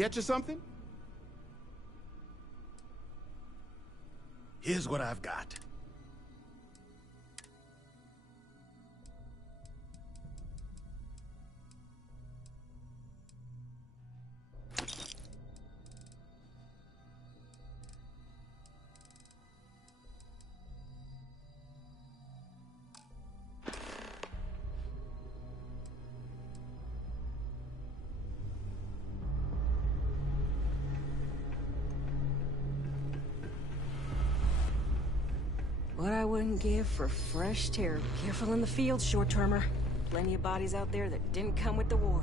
get you something? Here's what I've got. What I wouldn't give for fresh terror. Careful in the field, short-termer. Plenty of bodies out there that didn't come with the war.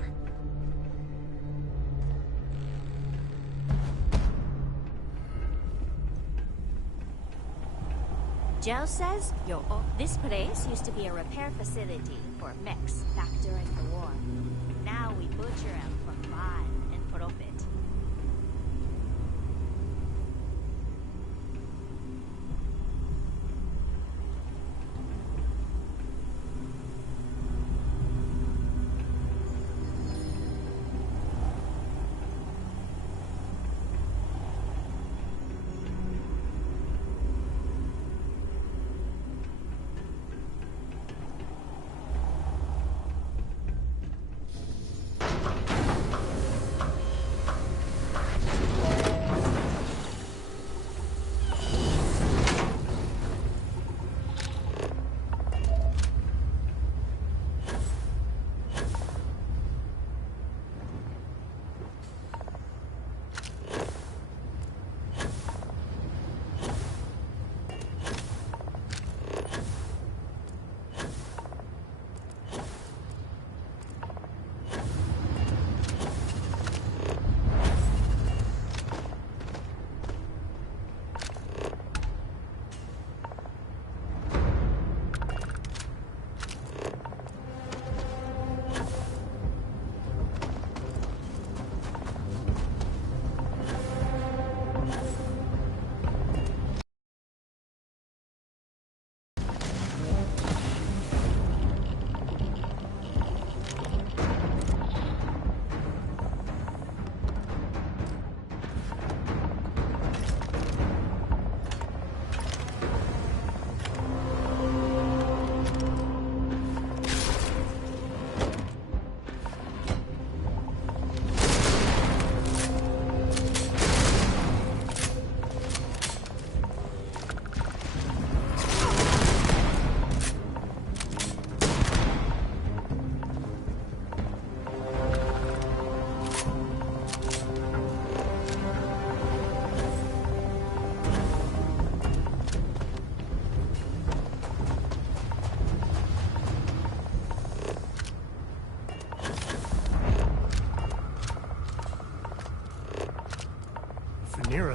Joe says, this place used to be a repair facility for mechs back during the war. Now we butcher them for fun and profit.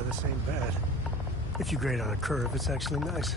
This ain't bad. If you grade on a curve, it's actually nice.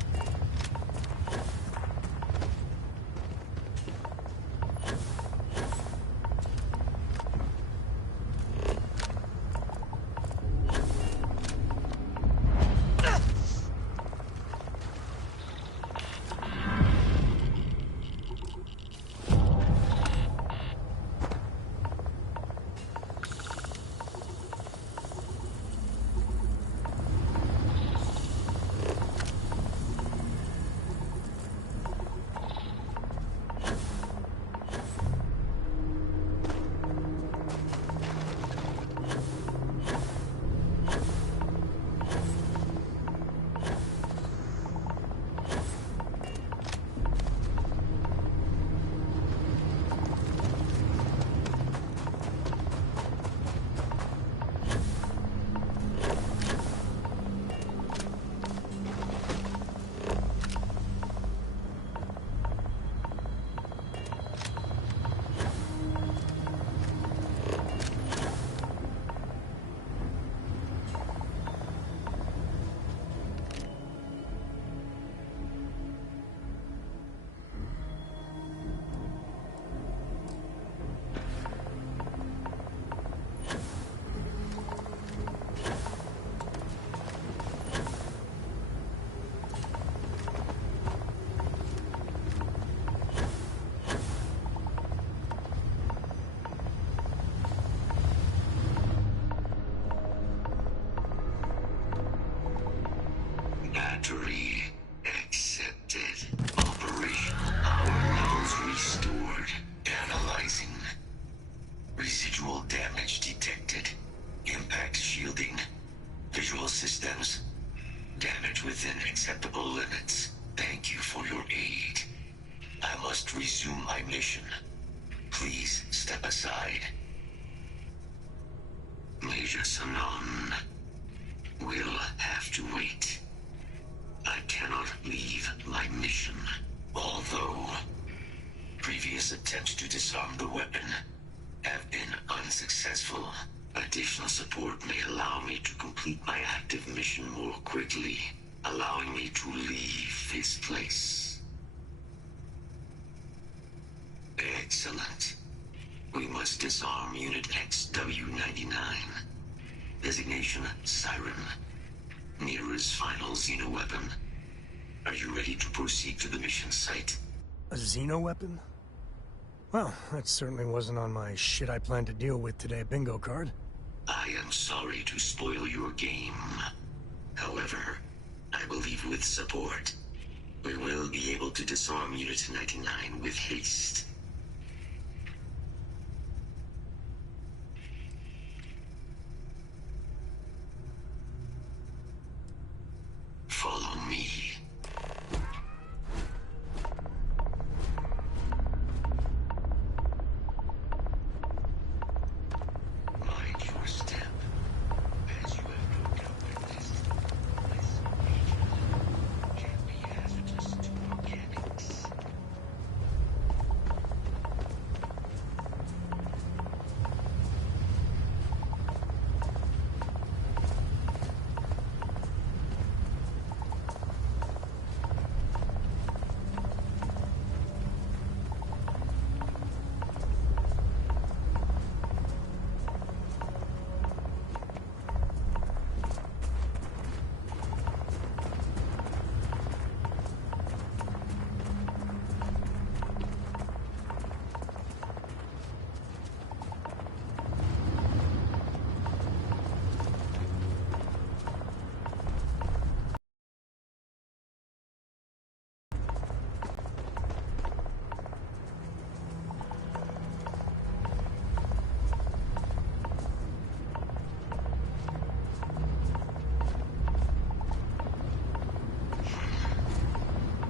times. Damage within acceptable limits. Thank you for your aid. I must resume my mission. Please step aside. Major Sanon will have to wait. I cannot leave my mission. Although previous attempts to disarm the weapon have been unsuccessful, additional support may allow me to complete my active mission more quickly, allowing me to leave this place. Excellent. We must disarm Unit XW-99. Designation Siren. Mira's final xeno-weapon. Are you ready to proceed to the mission site? A xeno weapon? Well, that certainly wasn't on my shit I plan to deal with today bingo card. I am sorry to spoil your game. However, I believe with support, we will be able to disarm Unit 99 with haste. Follow me. Mind your step as you approach with this. This region can be hazardous to organics.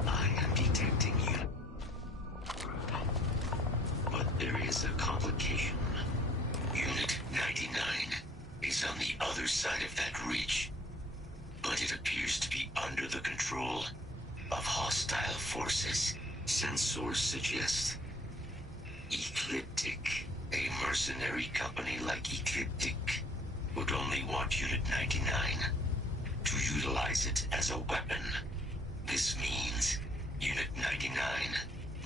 I am detecting you. But there is a complication. Unit 99 is on the other side of that ridge. But it appears to be under the control of hostile forces. Sensors suggest Ecliptic, a mercenary company like Ecliptic, would only want Unit 99 to utilize it as a weapon. This means Unit 99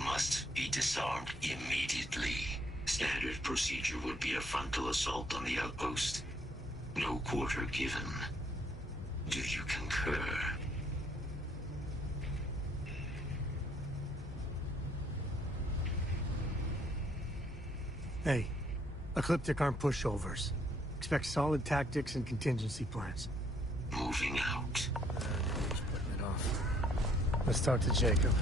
must be disarmed immediately. Standard procedure would be a frontal assault on the outpost. No quarter given. Do you concur? Hey, Ecliptic aren't pushovers. Expect solid tactics and contingency plans. Moving out. He's putting it off. Let's talk to Jacob.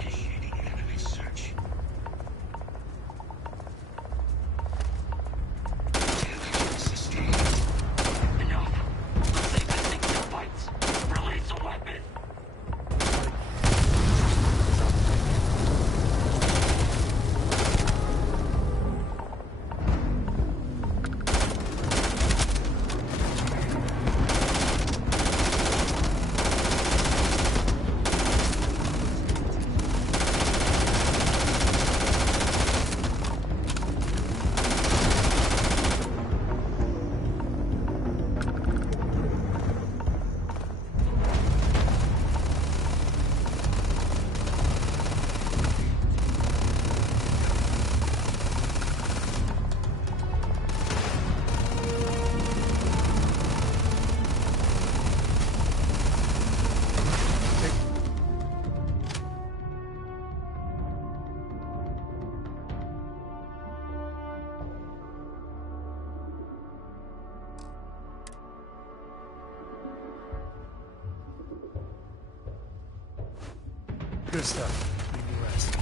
Initiating enemy search. Damage sustained. Enough. Leave this thing to my Good stuff. Leave you rest.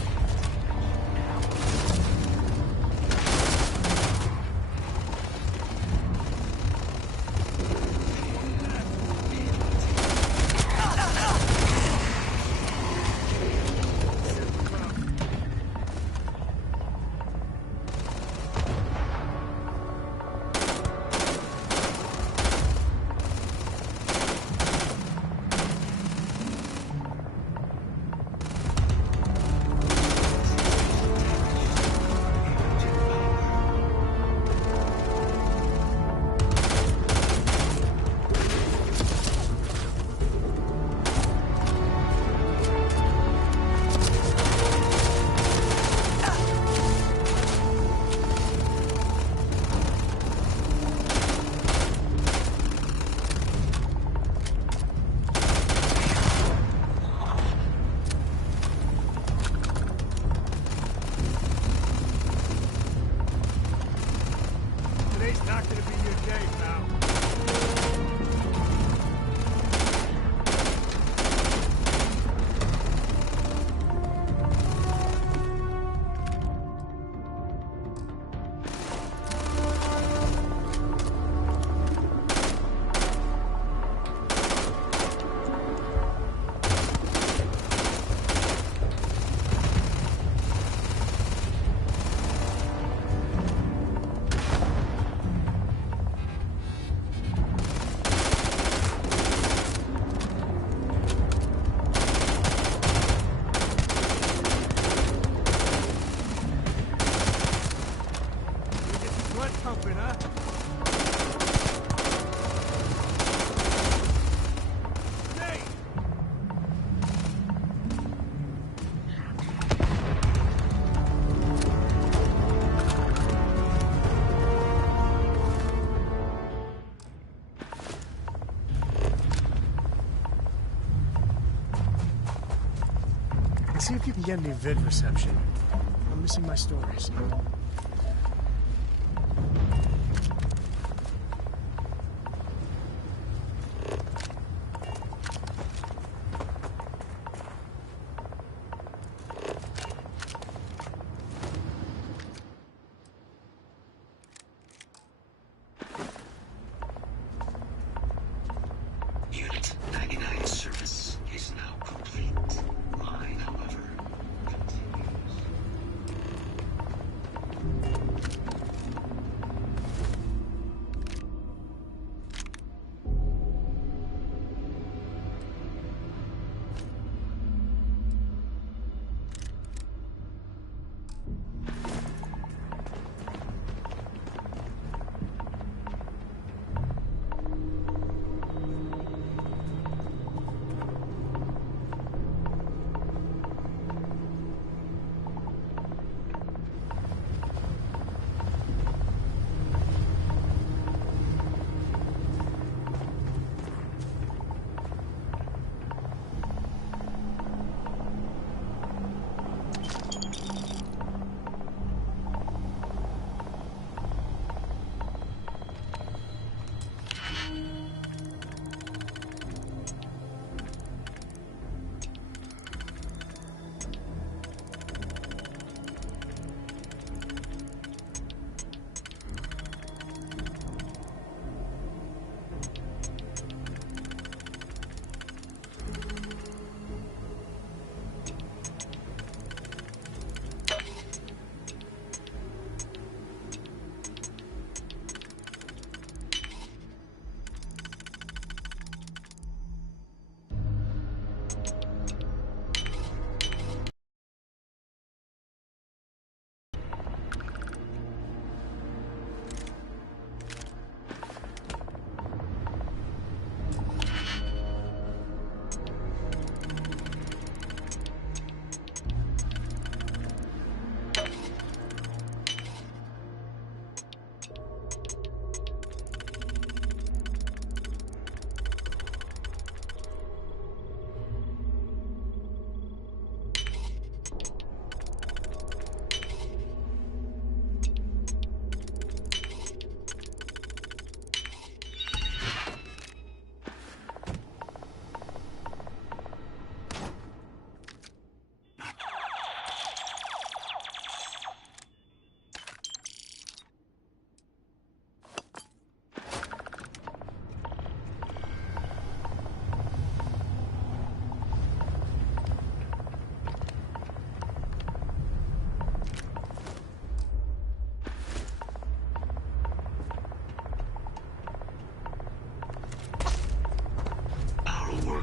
Today's not gonna be your day, pal. Pumping, huh? Hey! Let's see if you can get any vid reception. I'm missing my stories. Unit 99 service is now complete. Mine, however, continues.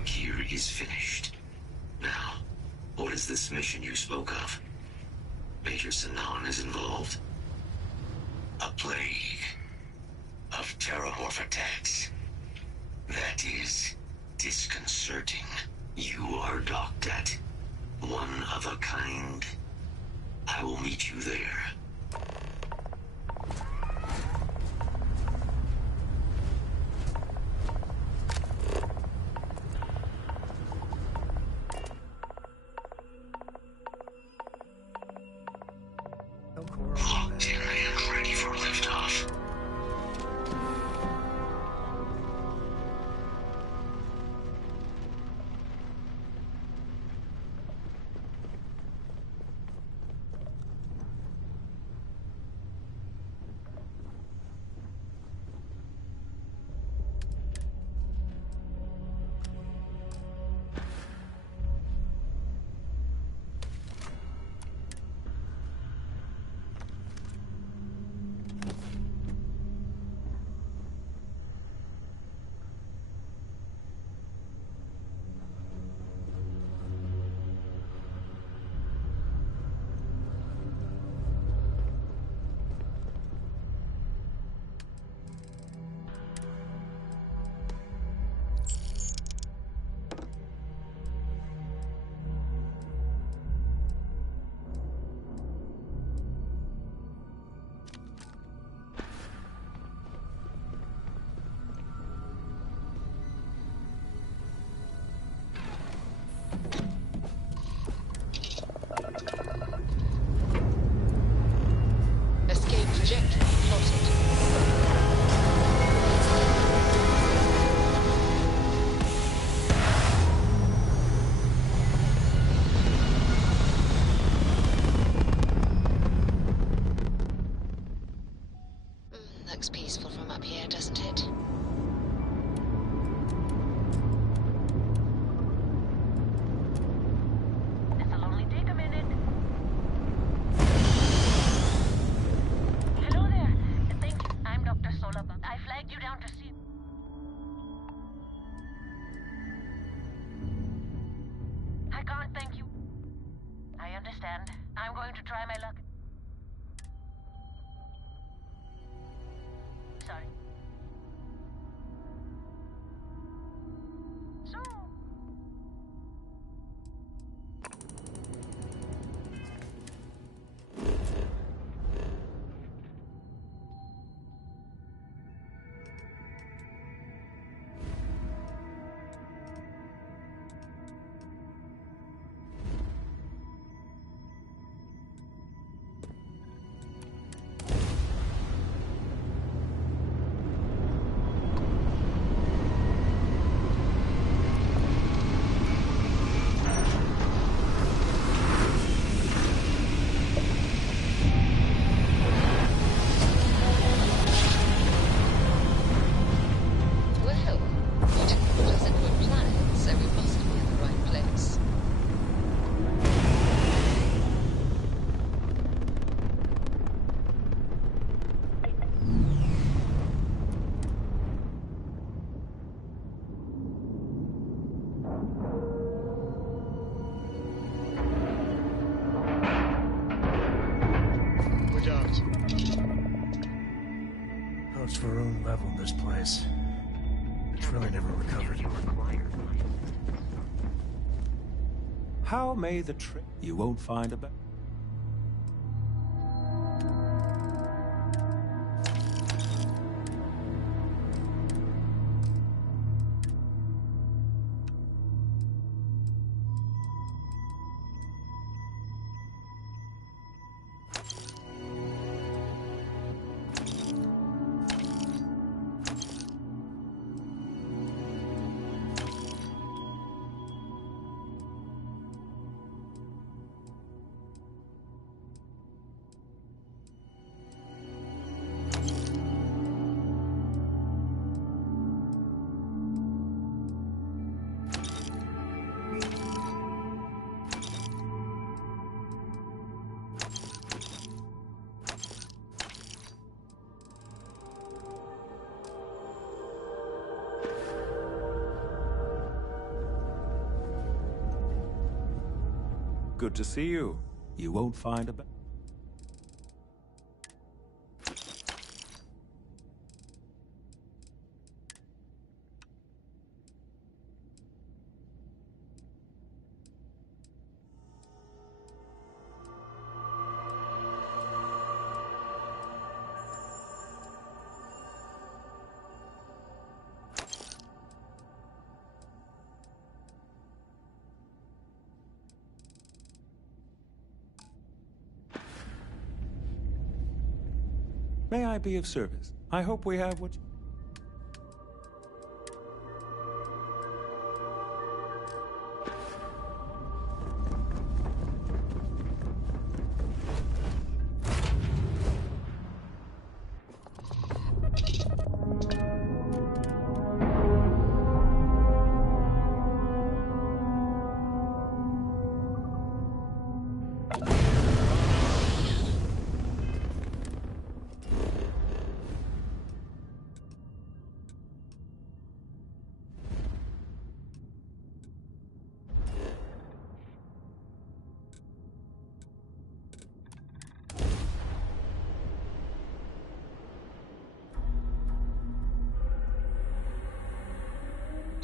work here is finished. Now, what is this mission you spoke of? Major Sanan is involved? A plague of terramorph attacks. That is disconcerting. You are docked at one of a kind. I will meet you there. Locked in and ready for liftoff. Escape trajectory plotted. Looks peaceful from up here, doesn't it? This'll only take a minute. Hello there. Thank you. I'm Dr. Solaba. I flagged you down to see. I can't thank you. I understand. I'm going to try my luck. Sorry. So. House Varun leveled this place. It's really never recovered. How may the trick? You won't find a better. Good to see you. You won't find a... May I be of service? I hope we have what...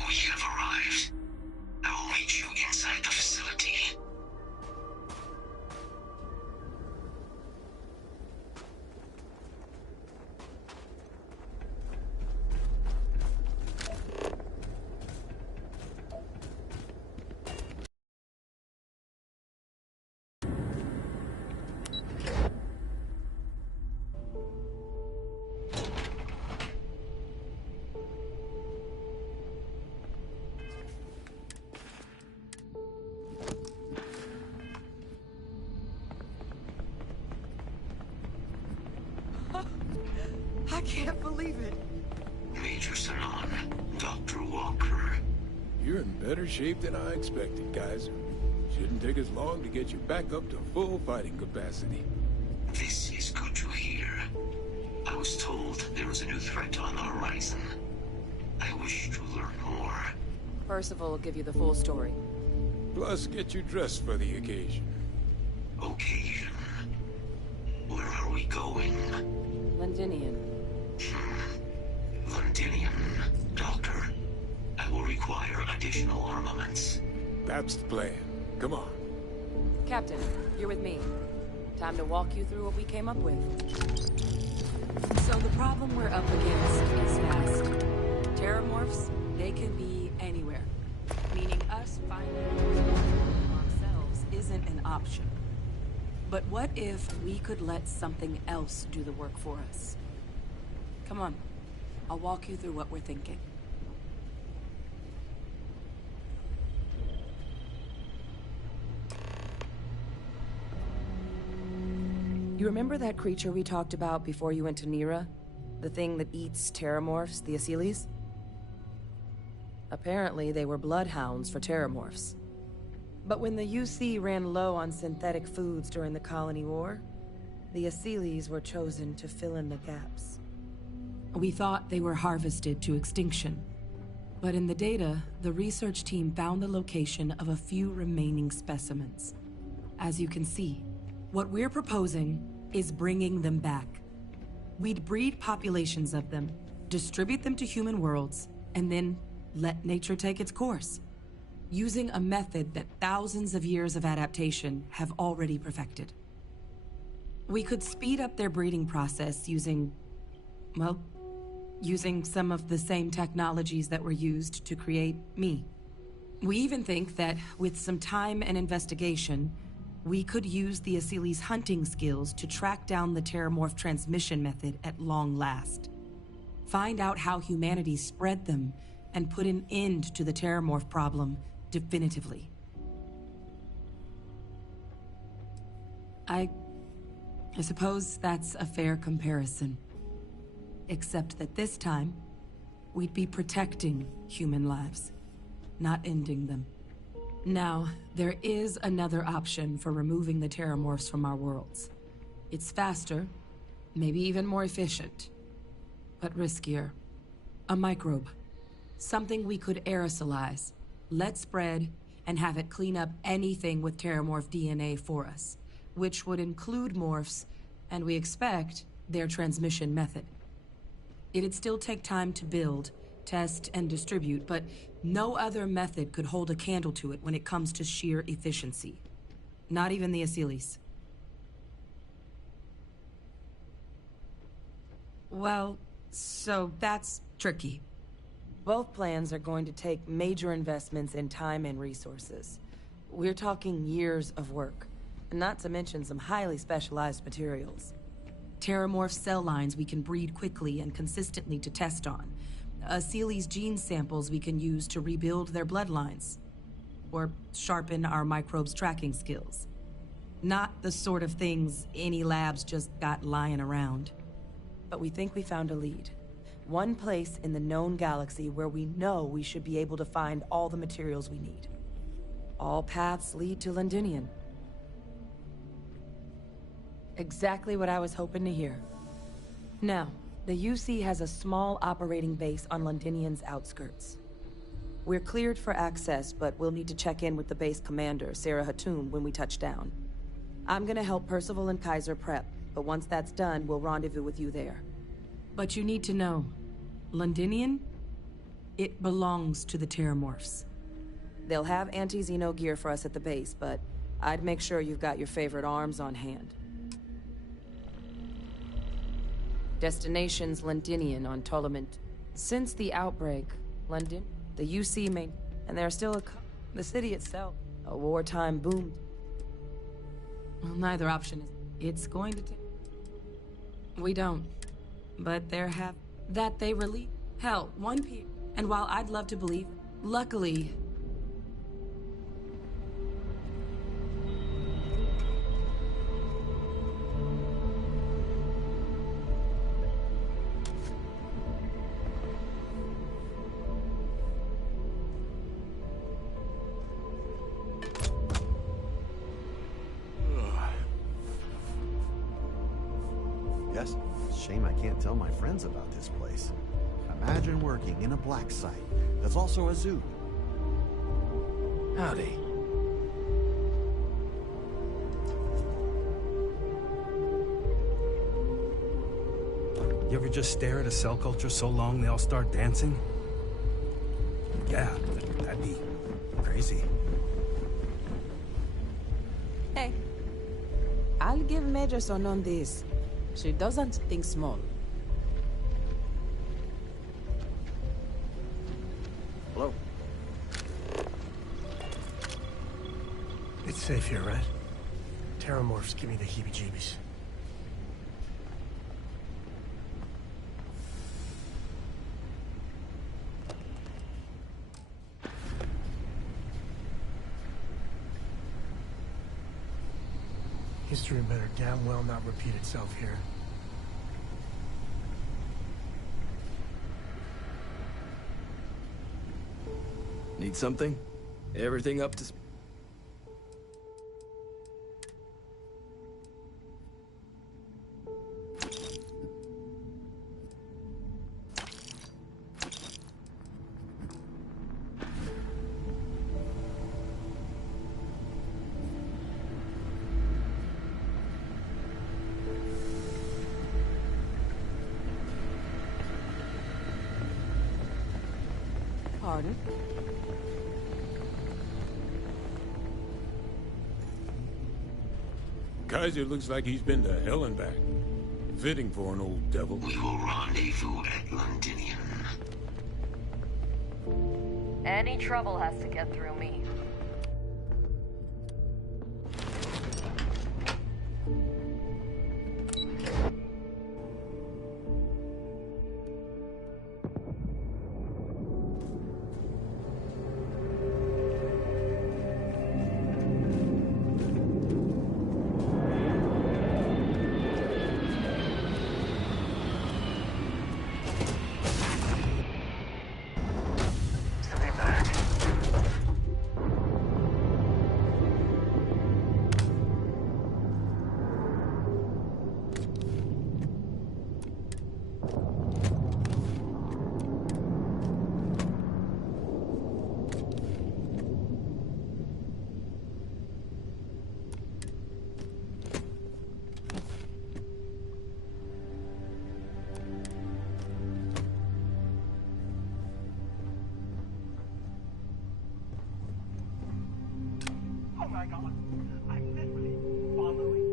We have arrived. I will meet you inside the facility. I can't believe it. Major Sanon, Dr. Walker. You're in better shape than I expected, Kaiser. Shouldn't take us long to get you back up to full fighting capacity. This is good to hear. I was told there was a new threat on the horizon. I wish to learn more. Percival will give you the full story. Plus, get you dressed for the occasion. Occasion. Where are we going? Londinian. Londinium, Doctor. I will require additional armaments. That's the plan. Come on. Captain, you're with me. Time to walk you through what we came up with. So the problem we're up against is fast. Terramorphs, they can be anywhere. Meaning us finding them ourselves isn't an option. But what if we could let something else do the work for us? Come on. I'll walk you through what we're thinking. You remember that creature we talked about before you went to Nira? The thing that eats terramorphs, the Asylees? Apparently, they were bloodhounds for terramorphs. But when the UC ran low on synthetic foods during the Colony War, the Asylees were chosen to fill in the gaps. We thought they were harvested to extinction. But in the data, the research team found the location of a few remaining specimens. As you can see, what we're proposing is bringing them back. We'd breed populations of them, distribute them to human worlds, and then let nature take its course, using a method that thousands of years of adaptation have already perfected. We could speed up their breeding process using, well, using some of the same technologies that were used to create me. We even think that with some time and investigation, we could use the Asylees' hunting skills to track down the terramorph transmission method at long last. Find out how humanity spread them and put an end to the terramorph problem definitively. I suppose that's a fair comparison. Except that this time, we'd be protecting human lives, not ending them. Now, there is another option for removing the terramorphs from our worlds. It's faster, maybe even more efficient, but riskier. A microbe. Something we could aerosolize, let spread, and have it clean up anything with Terramorph DNA for us, which would include morphs, and we expect their transmission method. It'd still take time to build, test, and distribute, but no other method could hold a candle to it when it comes to sheer efficiency. Not even the Asylees. Well, so that's tricky. Both plans are going to take major investments in time and resources. We're talking years of work, not to mention some highly specialized materials. Terramorph cell lines we can breed quickly and consistently to test on. Asylees' gene samples we can use to rebuild their bloodlines. Or sharpen our microbes' tracking skills. Not the sort of things any labs just got lying around. But we think we found a lead. One place in the known galaxy where we know we should be able to find all the materials we need. All paths lead to Londinian. Exactly what I was hoping to hear. Now, the UC has a small operating base on Londinian's outskirts. We're cleared for access, but we'll need to check in with the base commander, Sarah Hatum, when we touch down. I'm gonna help Percival and Kaiser prep, but once that's done, we'll rendezvous with you there. But you need to know, Londinian, it belongs to the Terramorphs. They'll have anti-Xeno gear for us at the base, but I'd make sure you've got your favorite arms on hand. Destination's Londinian on Ptolemont. Since the outbreak, London, the UC main, and there's still the city itself, a wartime boom. Well, neither option is. It's going to take. We don't. But there have that they release. Hell, one P. And while I'd love to believe, luckily. Yes? Shame I can't tell my friends about this place. Imagine working in a black site that's also a zoo. Howdy. You ever just stare at a cell culture so long they all start dancing? Yeah, that'd be crazy. Hey, I'll give Major Son on this. She doesn't think small. Hello? It's safe here, right? Terramorphs give me the heebie-jeebies. History better damn well not repeat itself here. Need something? Everything up to... Pardon? Kaiser looks like he's been to hell and back. Fitting for an old devil. We will rendezvous at Londinian. Any trouble has to get through me. God. I'm literally following.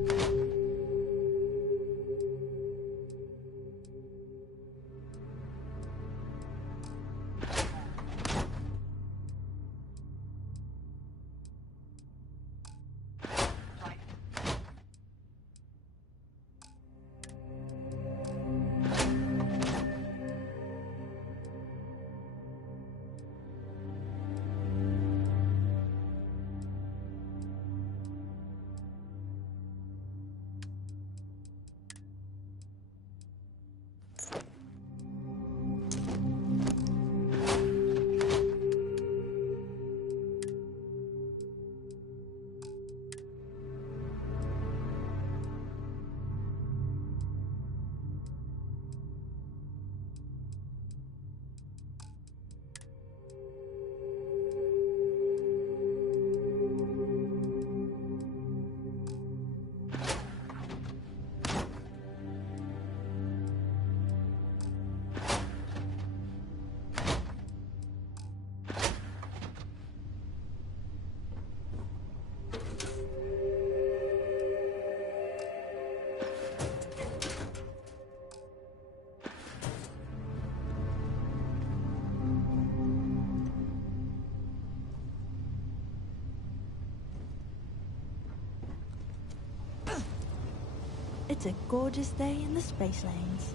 It's a gorgeous day in the space lanes.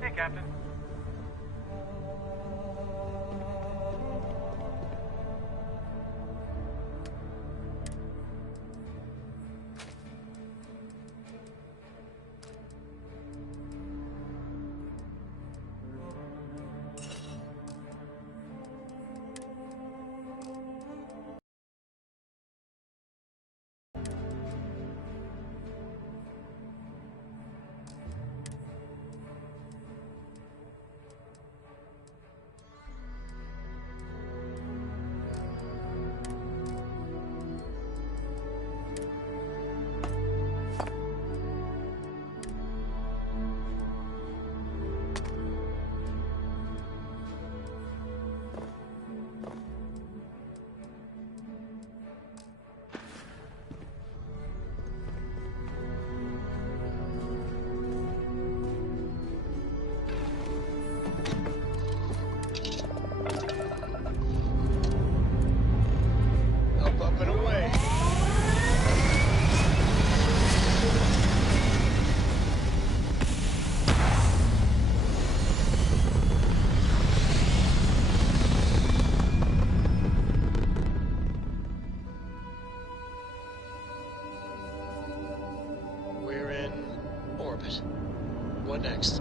Hey, Captain. What next?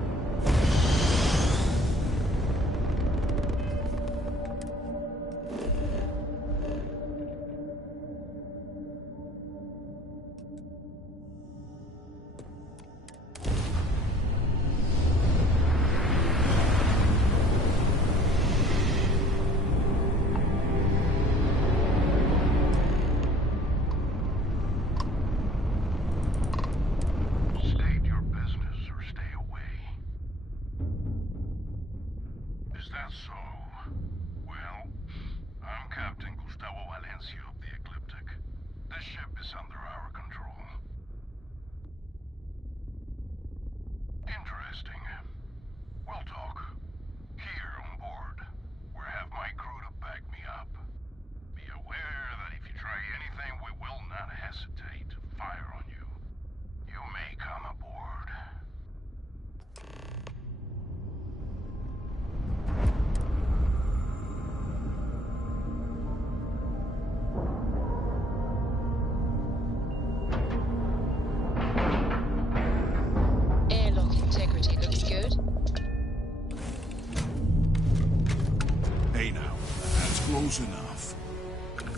Enough.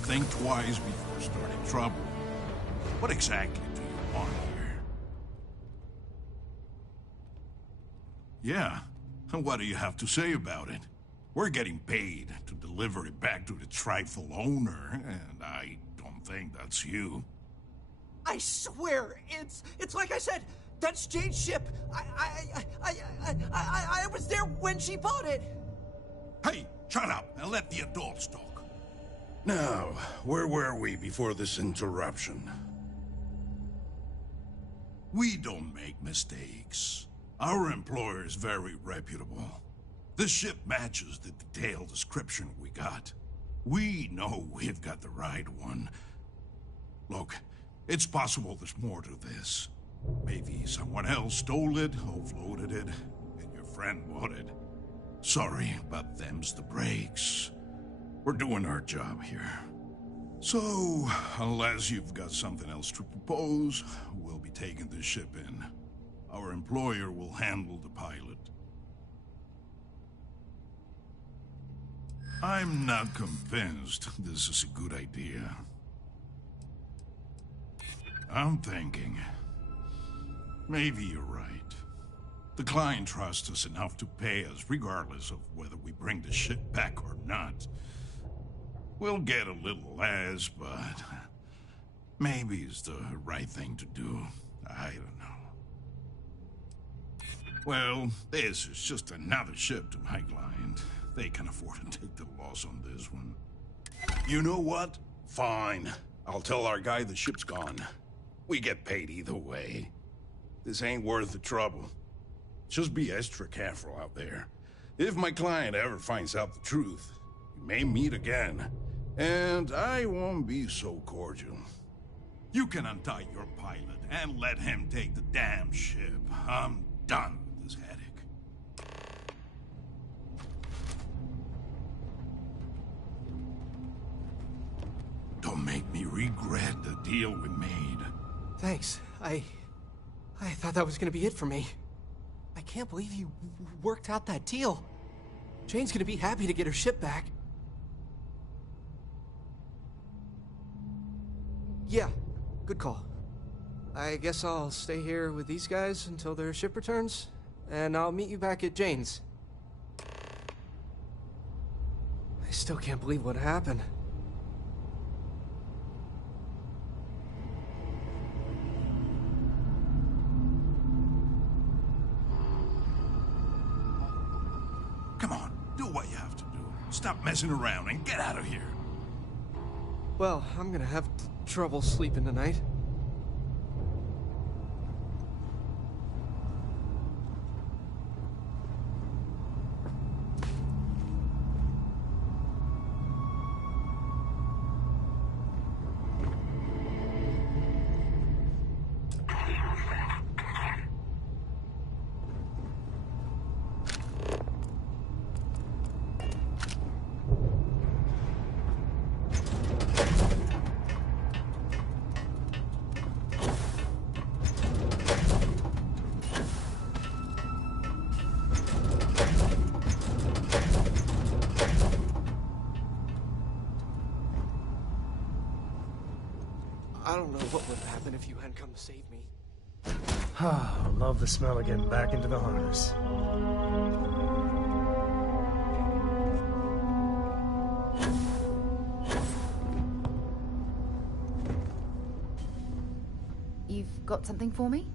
Think twice before starting trouble. What exactly do you want here? Yeah, and what do you have to say about it? We're getting paid to deliver it back to the trifle owner, and I don't think that's you. I swear, it's like I said, that's Jade's ship. I was there when she bought it. Hey, shut up and let the adults talk. Now, where were we before this interruption? We don't make mistakes. Our employer is very reputable. The ship matches the detailed description we got. We know we've got the right one. Look, it's possible there's more to this. Maybe someone else stole it, offloaded it, and your friend bought it. Sorry, but them's the breaks. We're doing our job here. So, unless you've got something else to propose, we'll be taking this ship in. Our employer will handle the pilot. I'm not convinced this is a good idea. I'm thinking, maybe you're right. The client trusts us enough to pay us regardless of whether we bring the ship back or not. We'll get a little less, but maybe it's the right thing to do. I don't know. Well, this is just another ship to my client. They can afford to take the loss on this one. You know what? Fine. I'll tell our guy the ship's gone. We get paid either way. This ain't worth the trouble. Just be extra careful out there. If my client ever finds out the truth, we may meet again. And I won't be so cordial. You can untie your pilot and let him take the damn ship. I'm done with this headache. Don't make me regret the deal we made. Thanks. I thought that was gonna be it for me. I can't believe you worked out that deal. Jane's gonna be happy to get her ship back. Yeah, good call. I guess I'll stay here with these guys until their ship returns, and I'll meet you back at Jane's. I still can't believe what happened. Come on, do what you have to do. Stop messing around and get out of here. Well, I'm gonna have trouble sleeping tonight. I don't know what would have happened if you hadn't come to save me. I love the smell of getting back into the harness. You've got something for me?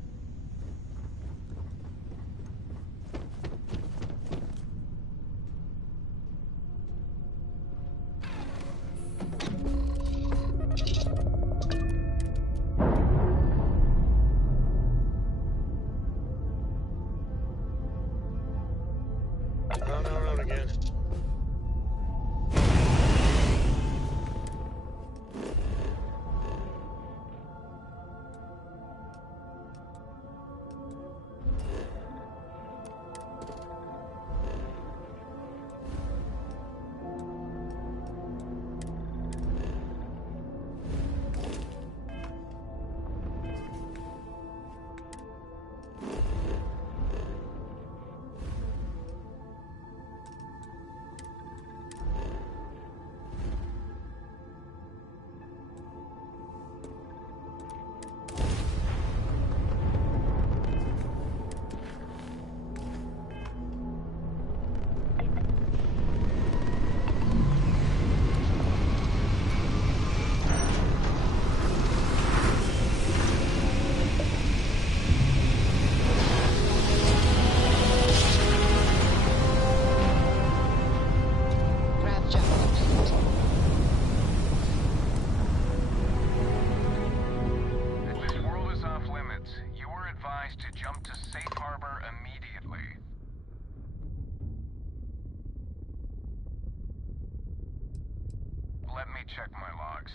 me check my logs.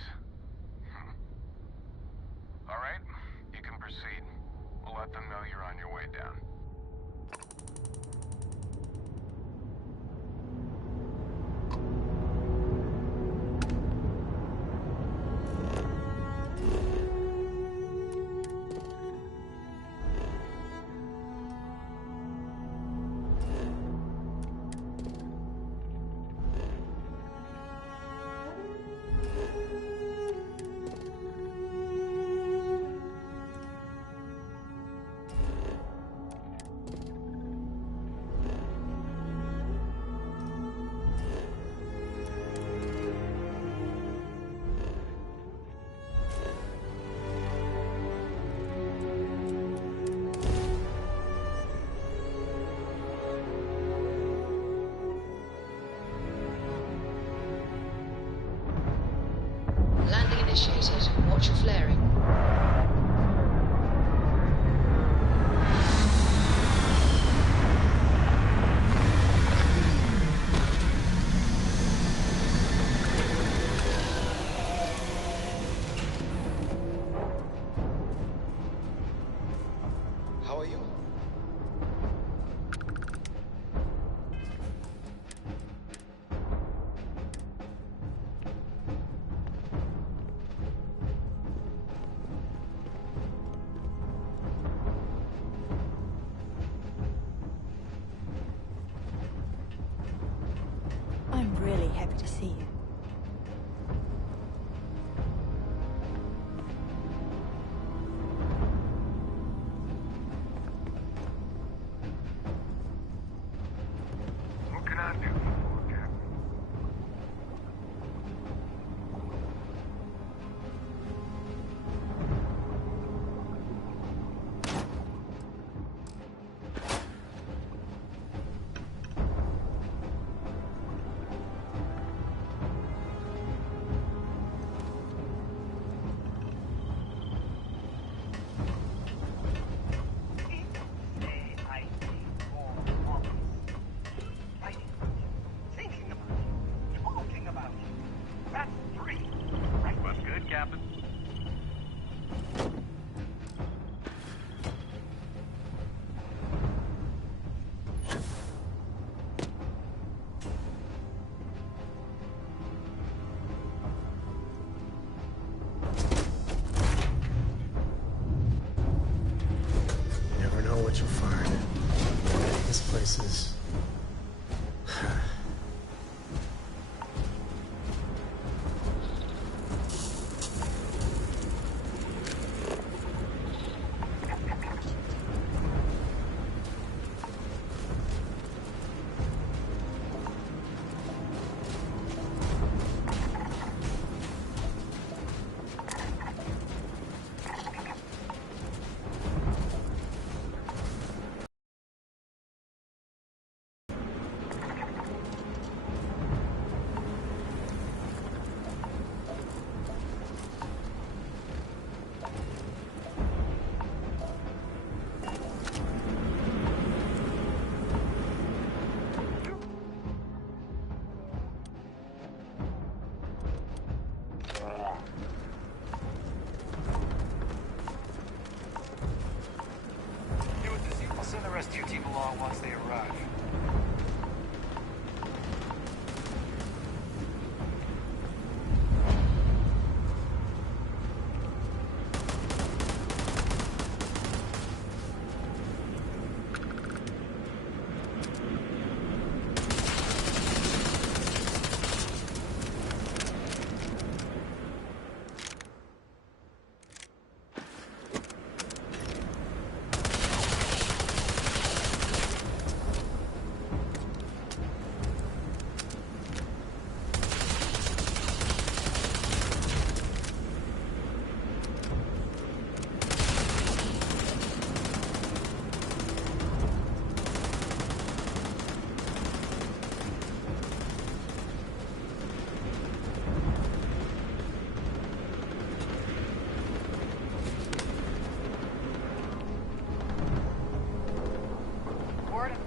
All right, you can proceed. We'll let them know you're on your way down. Landing initiated. Watch your flaring. How are you? I'm really happy to see you. What can I do for you, Captain? Thinking about you, talking about you. That's three. Right? What's good, Captain? You never know what you'll find. This place is... Do what this. I'll send the rest of your team along once they arrive.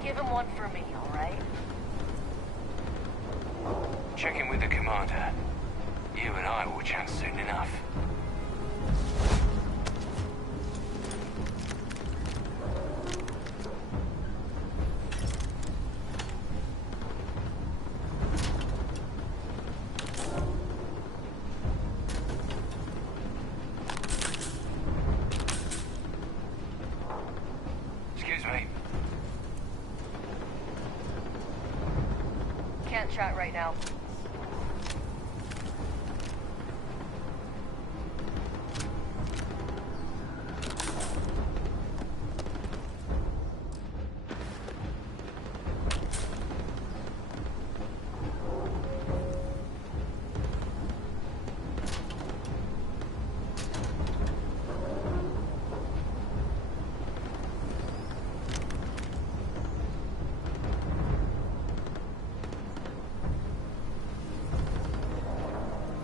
Give him one for me, all right? Check in with the commander. You and I will chat soon enough. Excuse me. Can't chat right now.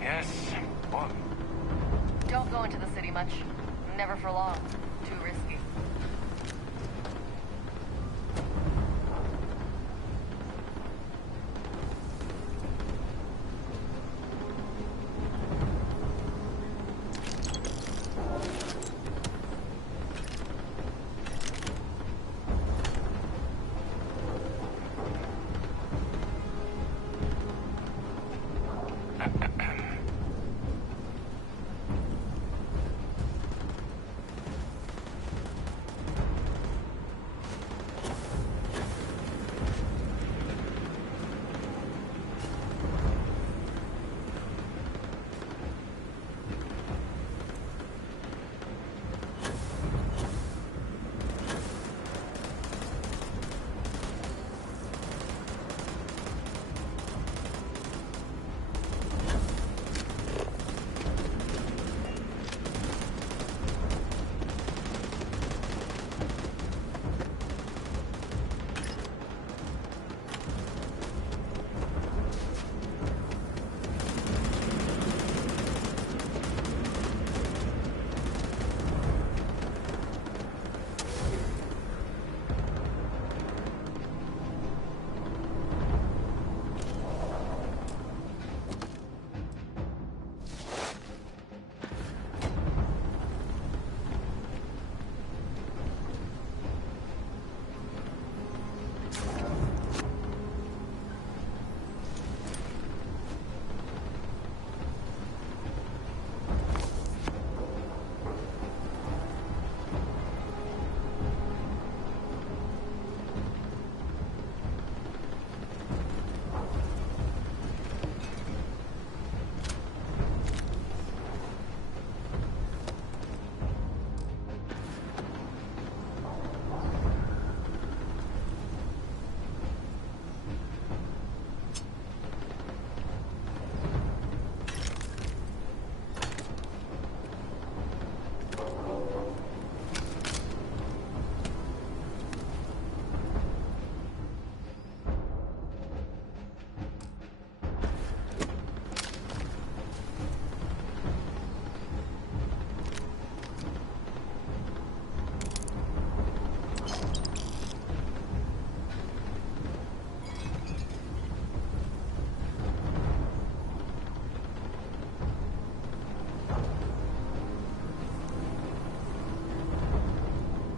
Yes? What? Don't go into the city much. Never for long. Too risky.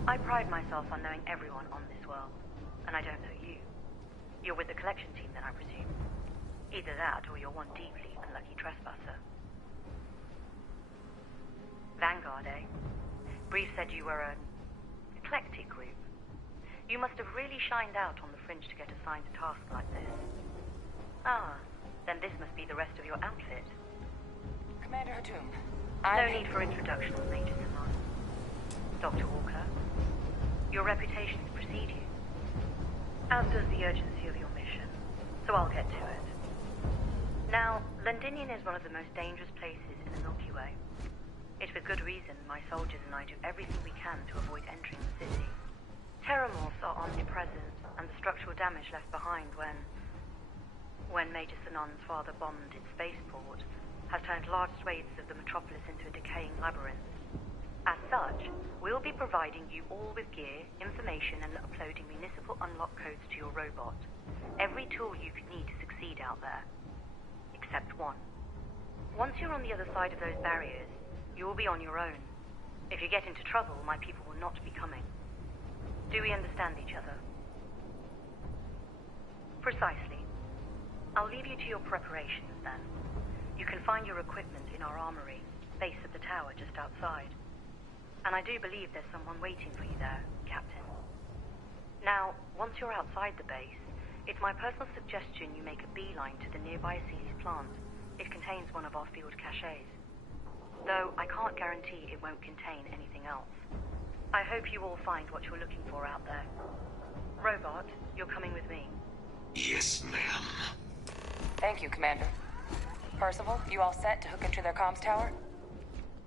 I pride myself on knowing everyone on this world, and I don't know you. You're with the collection team then, I presume. Either that, or you're one deeply unlucky trespasser. Vanguard, eh? Brief said you were an eclectic group. You must have really shined out on the fringe to get assigned a task like this. Ah, then this must be the rest of your outfit. Commander Hatum, No need for introduction, Major Simon. Dr. Walker, your reputations precede you, as does the urgency of your mission, so I'll get to it. Now, Londinium is one of the most dangerous places in the Milky Way. It's with good reason my soldiers and I do everything we can to avoid entering the city. Terramorphs are omnipresent, and the structural damage left behind when Major Sinan's father bombed its spaceport has turned large swathes of the metropolis into a decaying labyrinth. As such, we'll be providing you all with gear, information, and uploading municipal unlock codes to your robot. Every tool you could need to succeed out there. Except one. Once you're on the other side of those barriers, you will be on your own. If you get into trouble, my people will not be coming. Do we understand each other? Precisely. I'll leave you to your preparations then. You can find your equipment in our armory, base of the tower just outside. And I do believe there's someone waiting for you there, Captain. Now, once you're outside the base, it's my personal suggestion you make a beeline to the nearby Aceles plant. It contains one of our field caches. Though I can't guarantee it won't contain anything else. I hope you all find what you're looking for out there. Robot, you're coming with me. Yes, ma'am. Thank you, Commander. Percival, you all set to hook into their comms tower?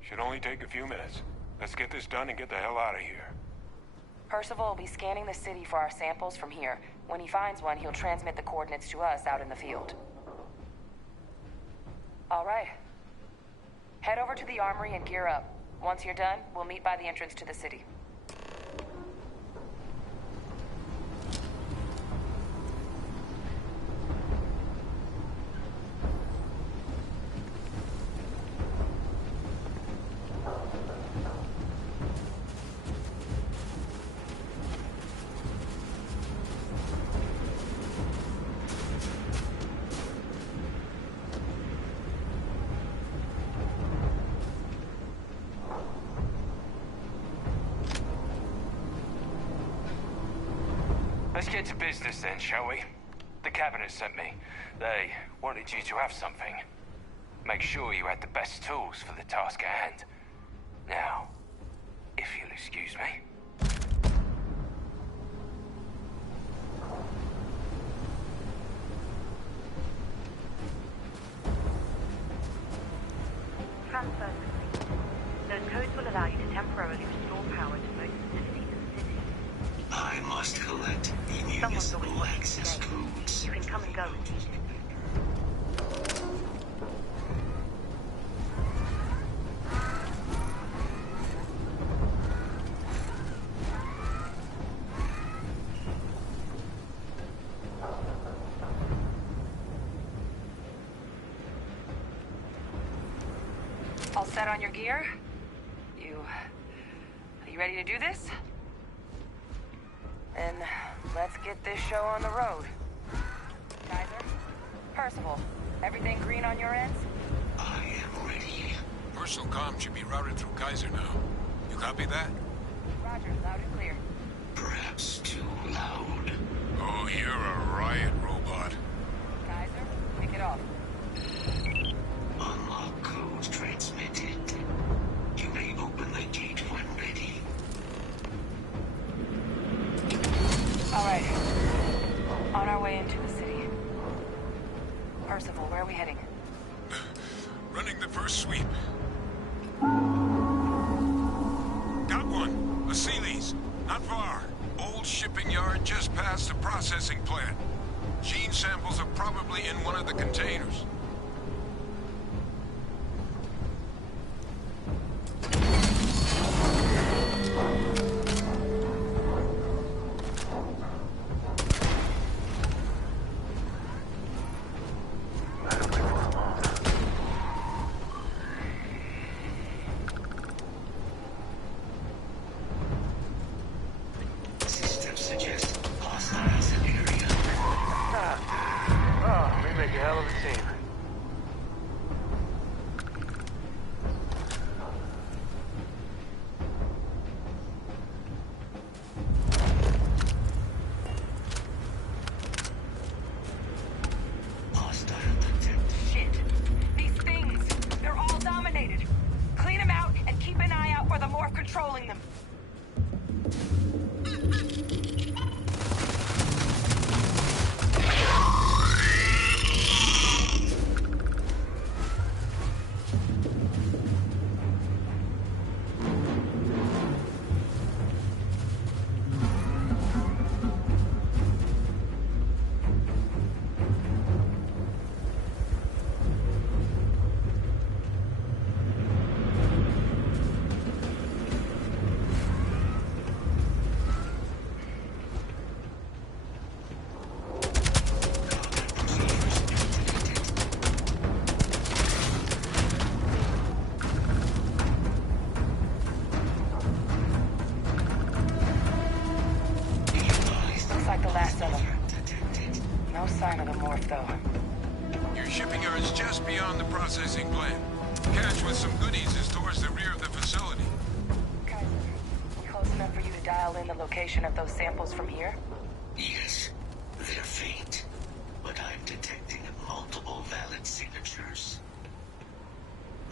Should only take a few minutes. Let's get this done and get the hell out of here. Percival will be scanning the city for our samples from here. When he finds one, he'll transmit the coordinates to us out in the field. All right. Head over to the armory and gear up. Once you're done, we'll meet by the entrance to the city. Let's get to business then, shall we? The cabinet sent me. They wanted you to have something. Make sure you had the best tools for the task at hand. Now, if you'll excuse me. Transfer complete. Those codes will allow you to temporarily restore power to most facilities in the city. I must collect municipal access codes. You can come and go as needed. All set on your gear? Are you ready to do this? Then let's get this show on the road. Kaiser? Percival, everything green on your ends? I am ready. Personal comm should be routed through Kaiser now. You copy that? Roger, loud and clear. Perhaps too loud. Oh, you're a riot robot. Kaiser, pick it off. Unlock codes transmitted. You may open the gate when ready. All right. On our way into the city. Percival, where are we heading? Running the first sweep. Got one. Aceles. Not far. Old shipping yard just past the processing plant. Gene samples are probably in one of the containers. Controlling them. No sign of the morph, though. Your shipping yard's just beyond the processing plant. Cache with some goodies is towards the rear of the facility. Kaiser, close enough for you to dial in the location of those samples from here? Yes, they're faint, but I'm detecting multiple valid signatures.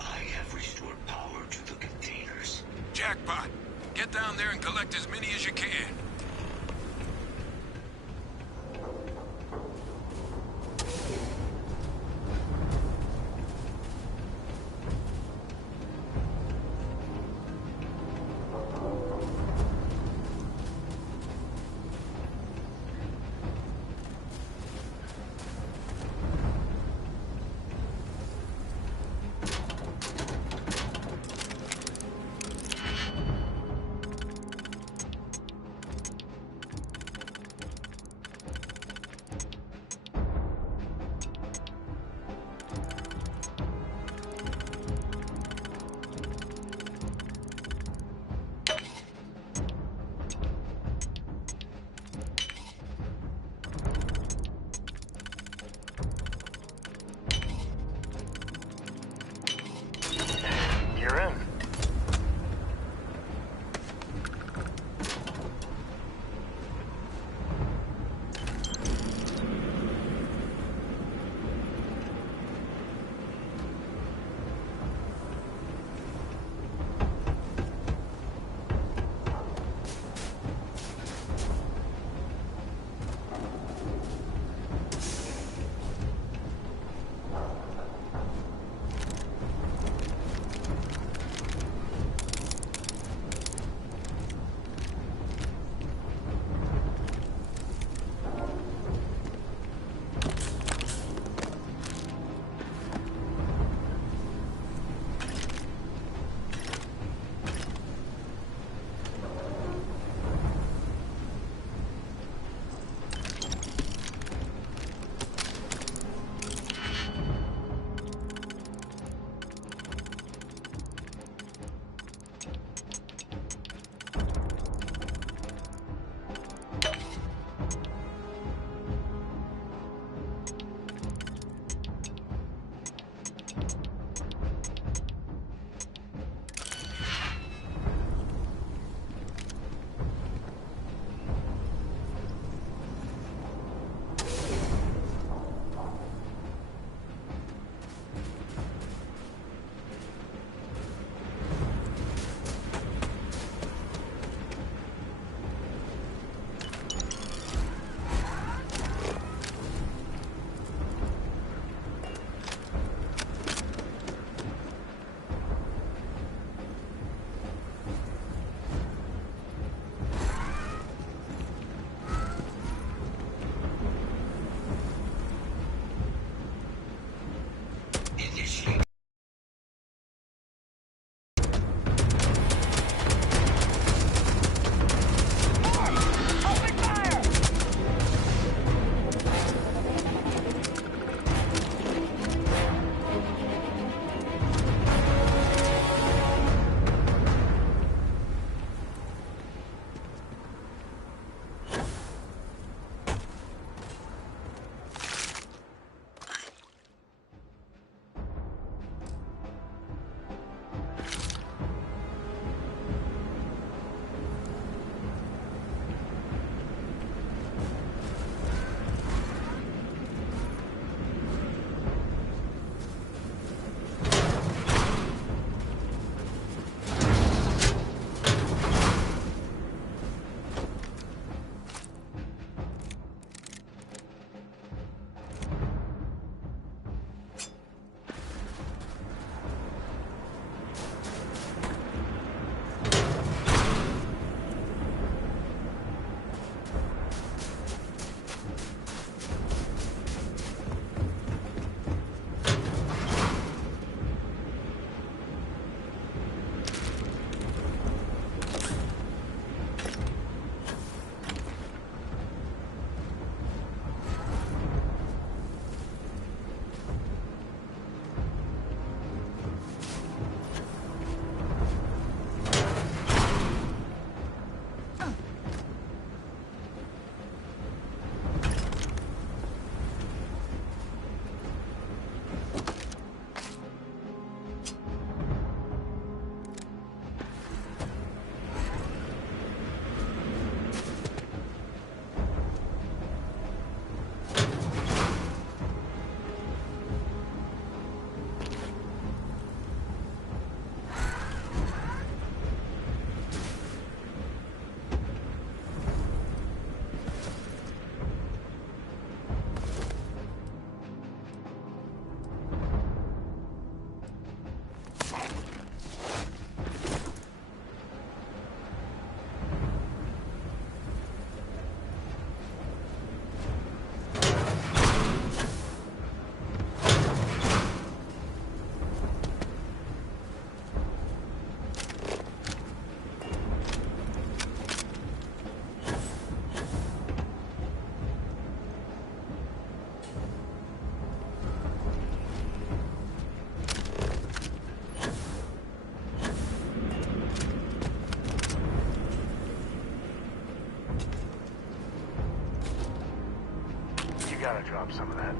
I have restored power to the containers. Jackpot! Get down there and collect as many as you can. up some of that.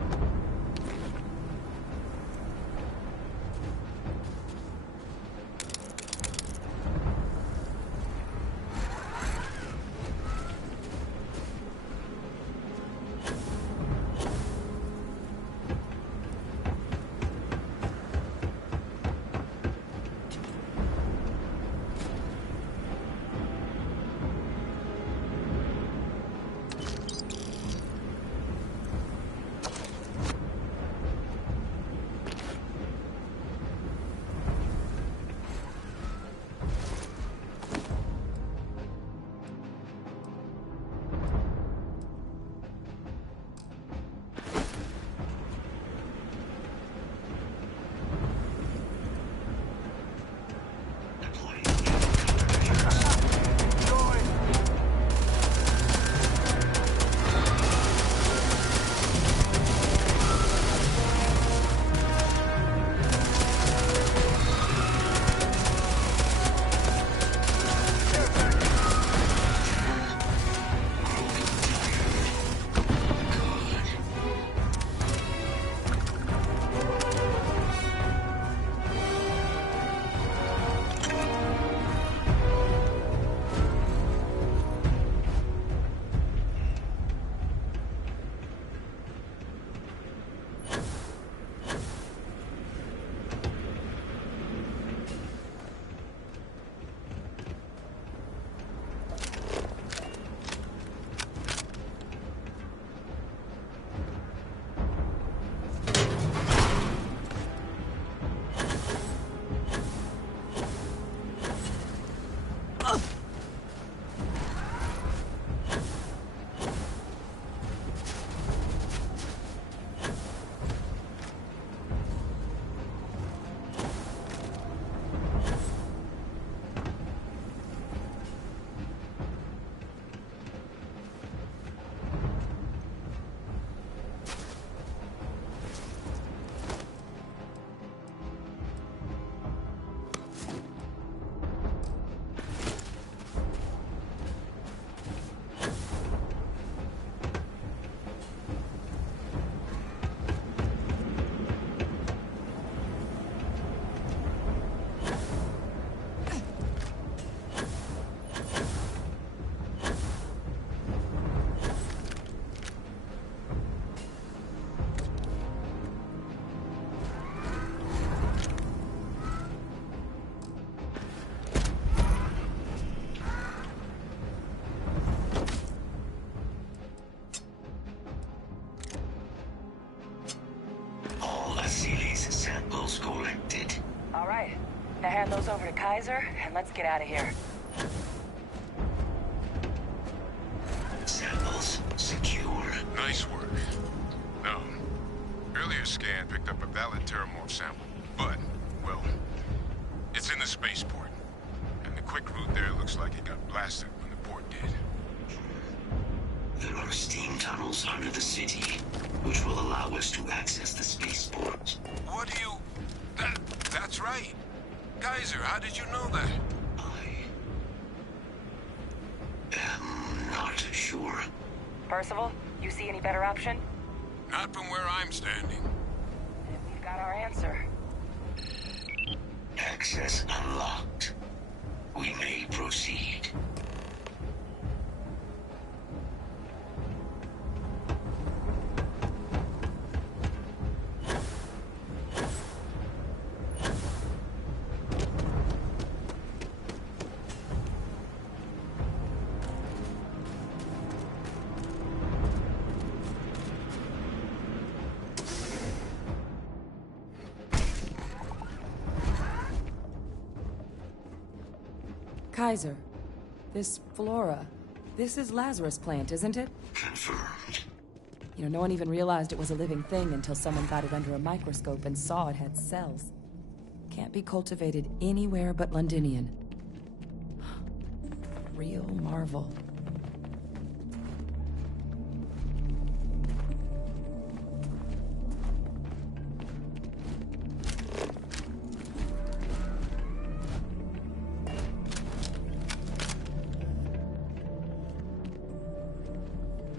Samples collected. All right. Now hand those over to Kaiser, and let's get out of here. Samples secure. Nice work. No. Earlier scan picked up a valid terramorph sample, but, well, it's in the spaceport. And the quick route there looks like it got blasted when the port did. There are steam tunnels under the city, which will allow us to access the spaceport. What do you... That's right. Kaiser, how did you know that? I'm not sure. Percival, you see any better option? Not from where I'm standing. Then we've got our answer. Access unlocked. We may proceed. Kaiser, this flora, this is Lazarus plant, isn't it? Confirmed. You know, no one even realized it was a living thing until someone got it under a microscope and saw it had cells. Can't be cultivated anywhere but Londinian. Real marvel.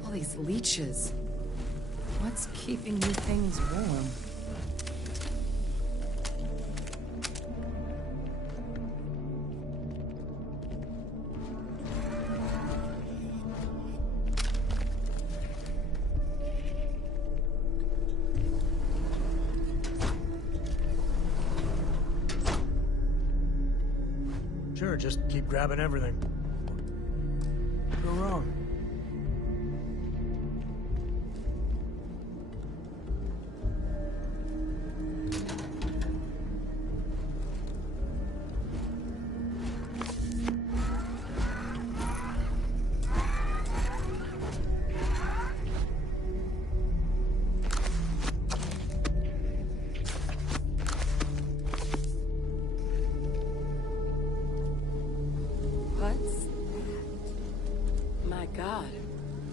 All these leeches. What's keeping you things warm. Sure, just keep grabbing everything. Go wrong. What's that? My God,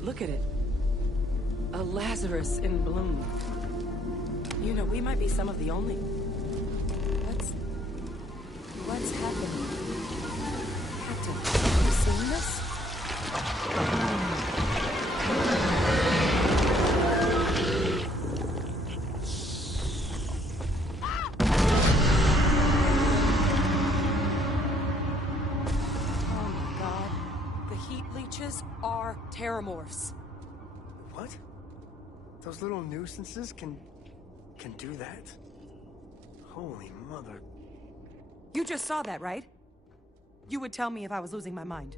look at it. A Lazarus in bloom. You know, we might be some of the only... What's happening? Captain, have you seen this? Are terramorphs. What? Those little nuisances can do that? Holy mother. You just saw that, right? You would tell me if I was losing my mind.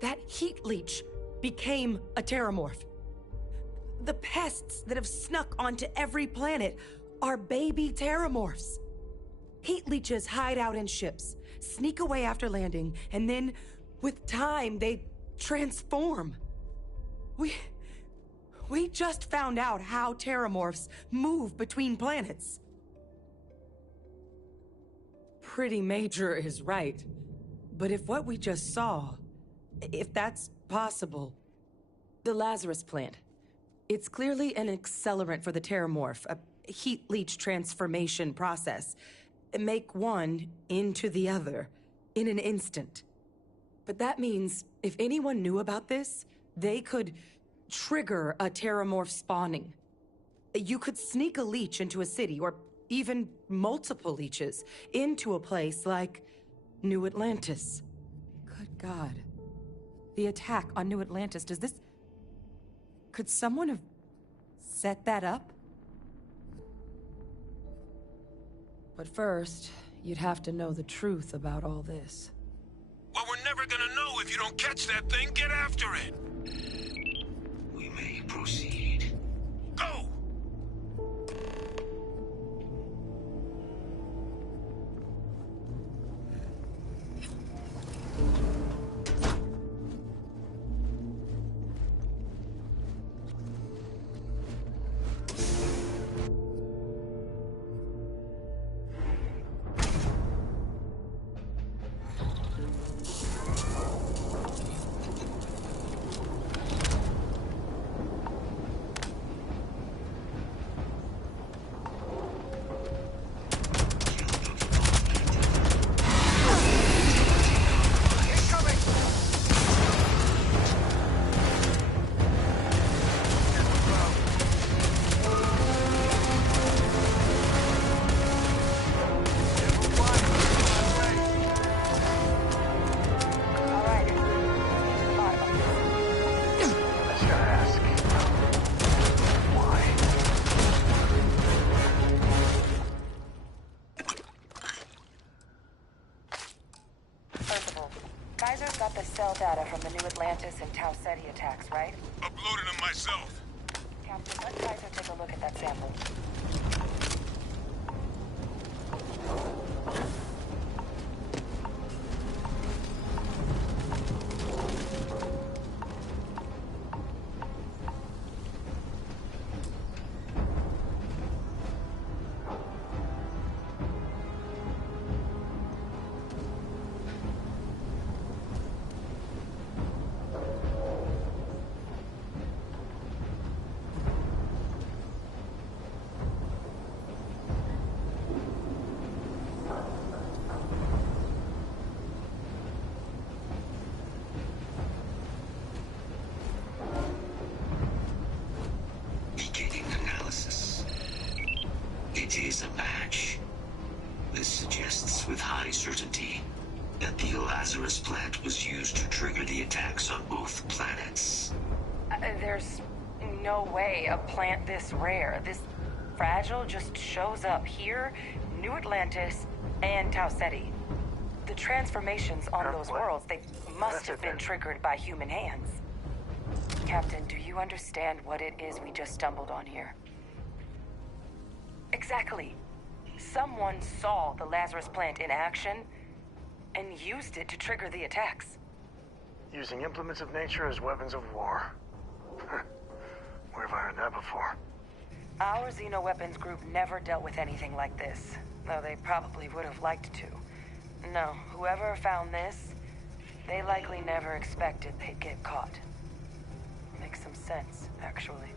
That heat leech became a terramorph. The pests that have snuck onto every planet are baby terramorphs. Heat leeches hide out in ships, sneak away after landing, and then, with time, they transform. We just found out how terramorphs move between planets. Pretty Major is right. But if what we just saw, if that's possible, the Lazarus plant, it's clearly an accelerant for the terramorph, a heat leech transformation process. Make one into the other in an instant. But that means if anyone knew about this, they could trigger a terramorph spawning. You could sneak a leech into a city, or even multiple leeches, into a place like New Atlantis. Good God. The attack on New Atlantis, could someone have set that up? But first, you'd have to know the truth about all this. Well, we're never gonna know if you don't catch that thing. Get after it. We may proceed. Go! Cell data from the New Atlantis and Tau Ceti attacks, right? Uploaded them myself. Captain, let Kaiser take a look at that sample. is a match. This suggests with high certainty that the Lazarus plant was used to trigger the attacks on both planets. There's no way a plant this rare, this fragile, just shows up here, New Atlantis, and Tau Ceti. The transformations on those worlds, they must have been triggered by human hands. Captain, do you understand what it is we just stumbled on here? Exactly. Someone saw the Lazarus plant in action and used it to trigger the attacks. Using implements of nature as weapons of war. Where have I heard that before? Our Xenoweapons group never dealt with anything like this, though they probably would have liked to. No, whoever found this, they likely never expected they'd get caught. Makes some sense, actually.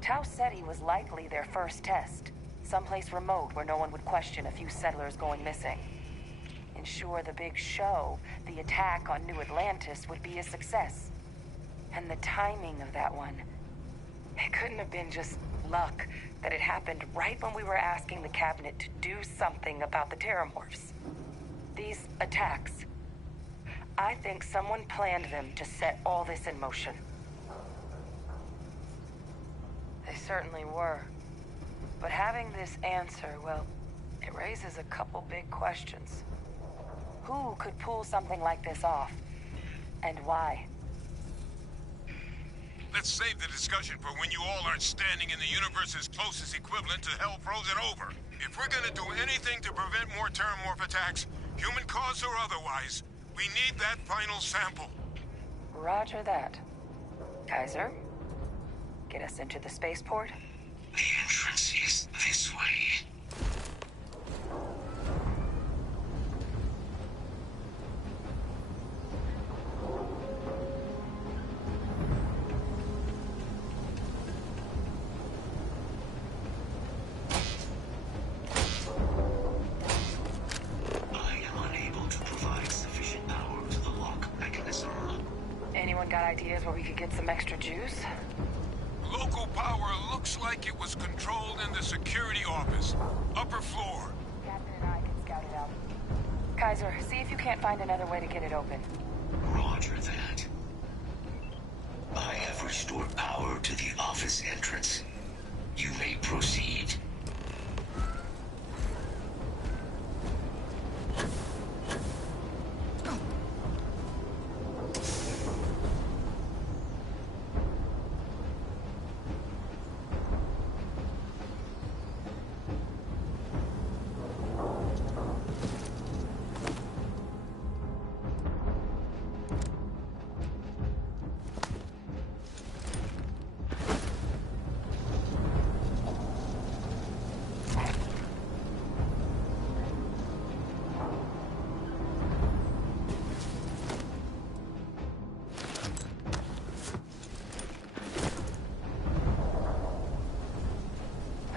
Tau Ceti was likely their first test, someplace remote where no one would question a few settlers going missing. Ensure the big show, the attack on New Atlantis, would be a success. And the timing of that one, it couldn't have been just luck that it happened right when we were asking the cabinet to do something about the Terramorphs. These attacks, I think someone planned them to set all this in motion. They certainly were. But having this answer, well, it raises a couple big questions. Who could pull something like this off? And why? Let's save the discussion for when you all aren't standing in the universe's closest equivalent to hell frozen over. If we're gonna do anything to prevent more Terramorph attacks, human cause or otherwise, we need that final sample. Roger that. Kaiser, get us into the spaceport? The entrance is this way. Ideas where we could get some extra juice? Local power looks like it was controlled in the security office. Upper floor. Captain and I can scout it out. Kaiser, see if you can't find another way to get it open. Roger that. I have restored power to the office entrance. You may proceed.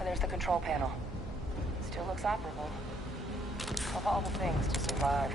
There's the control panel. Still looks operable. Of all the things to survive.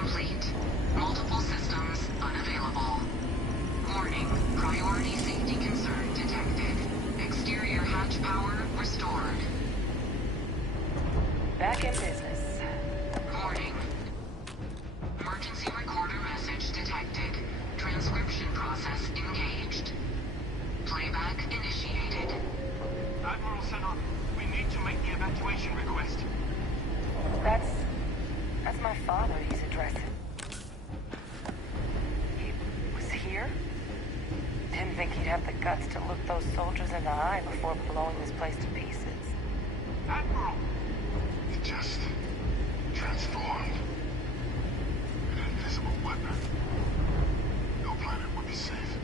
complete. Multiple systems unavailable. Warning, priority safety concern detected. Exterior hatch power restored. Back in business. Warning. Emergency recorder message detected. Transcription process engaged. Playback initiated. Admiral Senna, we need to make the evacuation request. That's my father he's addressing. He was here? Didn't think he'd have the guts to look those soldiers in the eye before blowing this place to pieces. Admiral! It just transformed. An invisible weapon. No planet would be safe.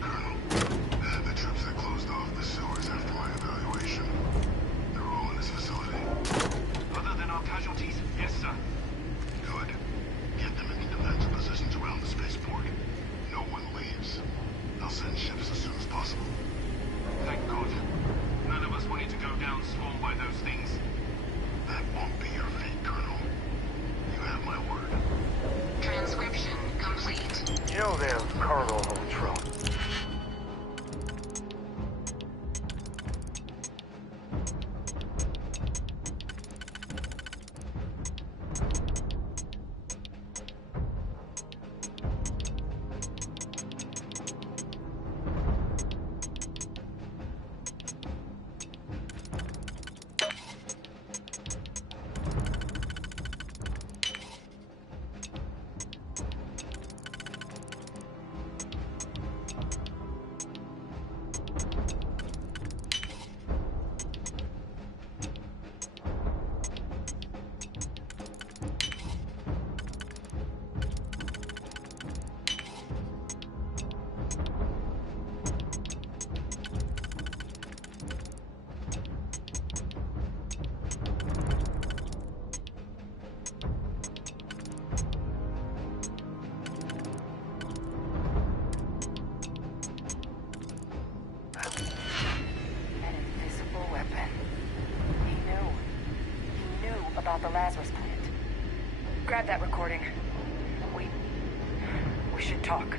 Colonel, the troops that closed off the sewers after my evaluation, they're all in this facility. Other than our casualties, yes, sir. Good. Get them into defensive positions around the spaceport. No one leaves. I'll send ships as soon as possible. Thank God. None of us wanted to go down swarmed by those things. That won't be your fate, Colonel. You have my word. Transcription complete. You know them, Colonel Ultron. About the Lazarus plant. Grab that recording. We should talk.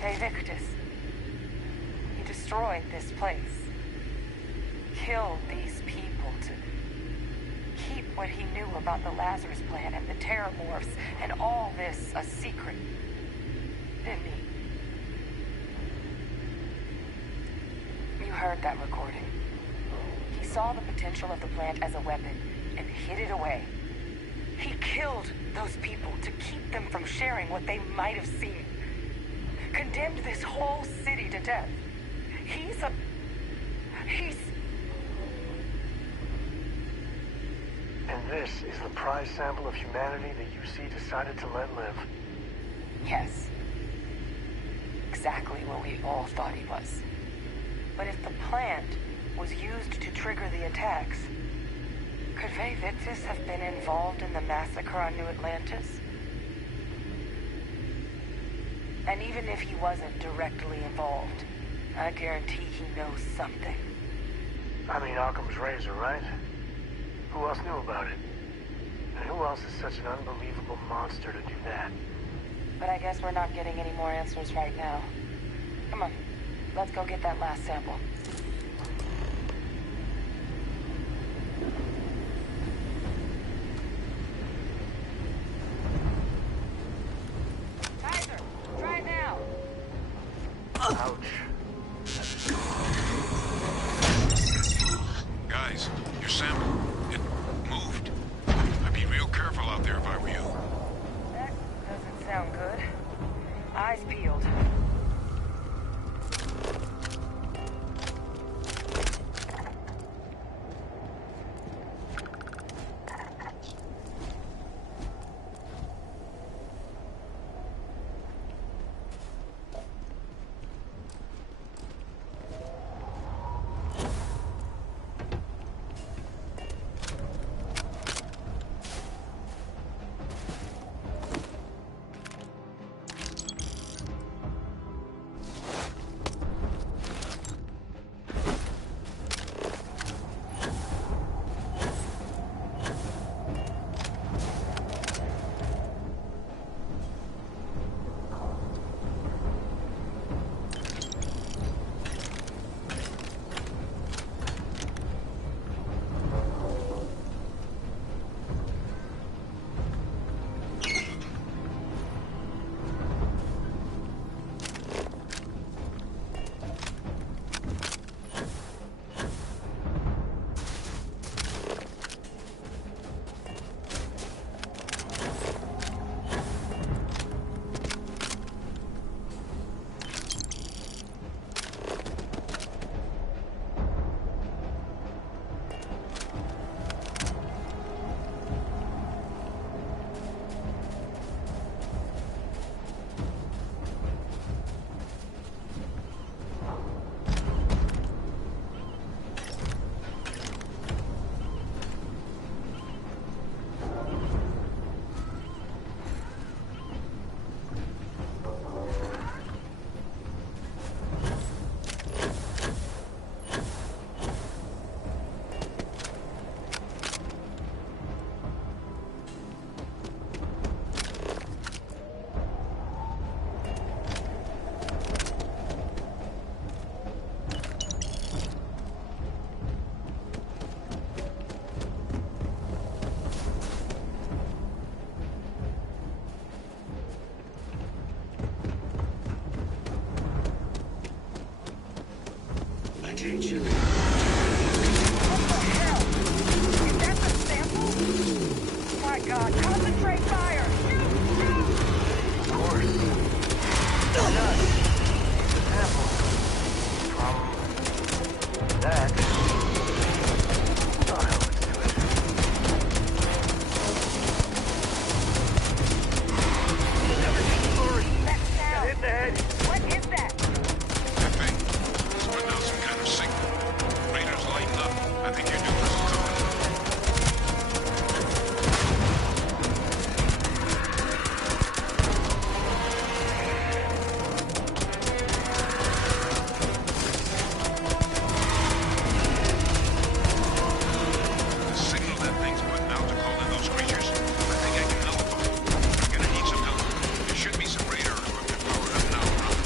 Hey, Victus. He destroyed this place. Killed these people to keep what he knew about the Lazarus plant and the Terramorphs and all this a secret. Didn't he? You heard that recording. He saw the potential of the plant as a weapon and hid it away. He killed those people to keep them from sharing what they might have seen. Condemned this whole city to death. He's... And this is the prize sample of humanity the UC decided to let live. Yes. Exactly where we all thought he was. But if the plant was used to trigger the attacks, could Faye Victus have been involved in the massacre on New Atlantis? And even if he wasn't directly involved, I guarantee he knows something. I mean, Occam's razor, right? Who else knew about it? And who else is such an unbelievable monster to do that? but I guess we're not getting any more answers right now. Come on, let's go get that last sample. Kaiser, try it now. Ouch. Guys, your sample, it moved. I'd be real careful out there if I were you. That doesn't sound good. Eyes peeled. Attention. What the hell? Is that the sample? My God, concentrate fire! Of course. Why not? Sample. From that. Oh, hell, let's do it. Everything's blurry. That sound. Got hit in the head. What is that? That thing, it's putting out some kind of signal. Raiders lighten up. I think your nucleus is on. The signal that thing's putting out to call in those creatures, I think I can nullify it. I'm gonna need some help. There should be some radar equipment powered up now around.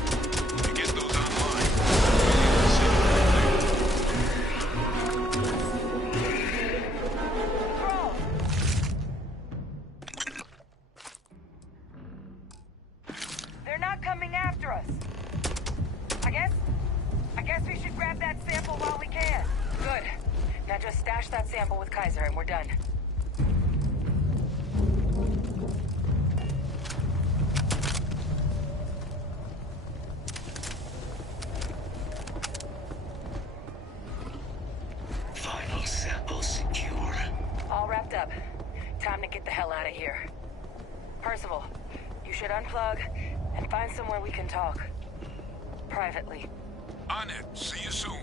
You get those online, we'll see you there. They're not coming after us. I guess we should grab that sample while we can. Good. Now just stash that sample with Kaiser and we're done. Final sample secure. All wrapped up. Time to get the hell out of here. Percival, you should unplug and find somewhere we can talk. Privately. On it. See you soon.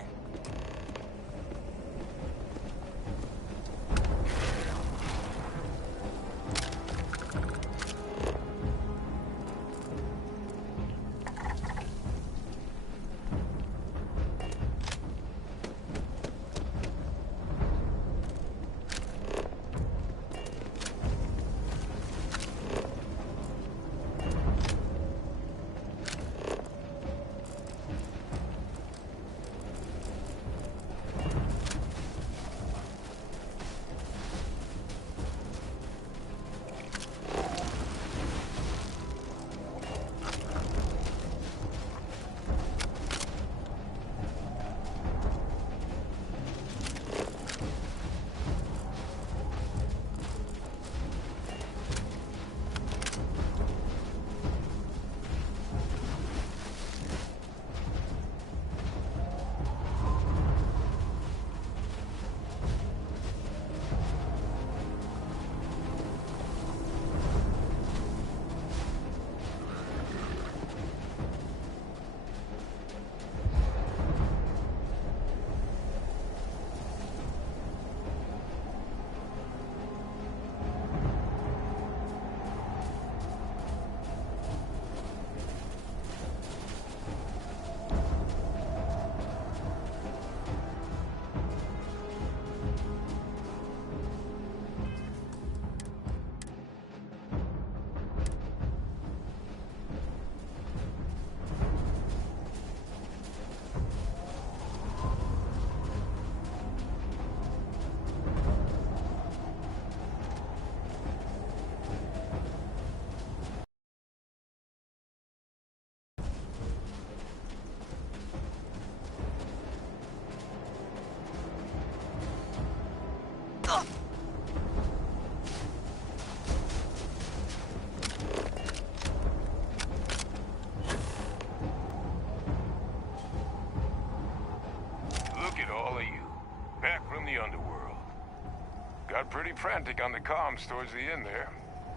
frantic on the comms towards the end there,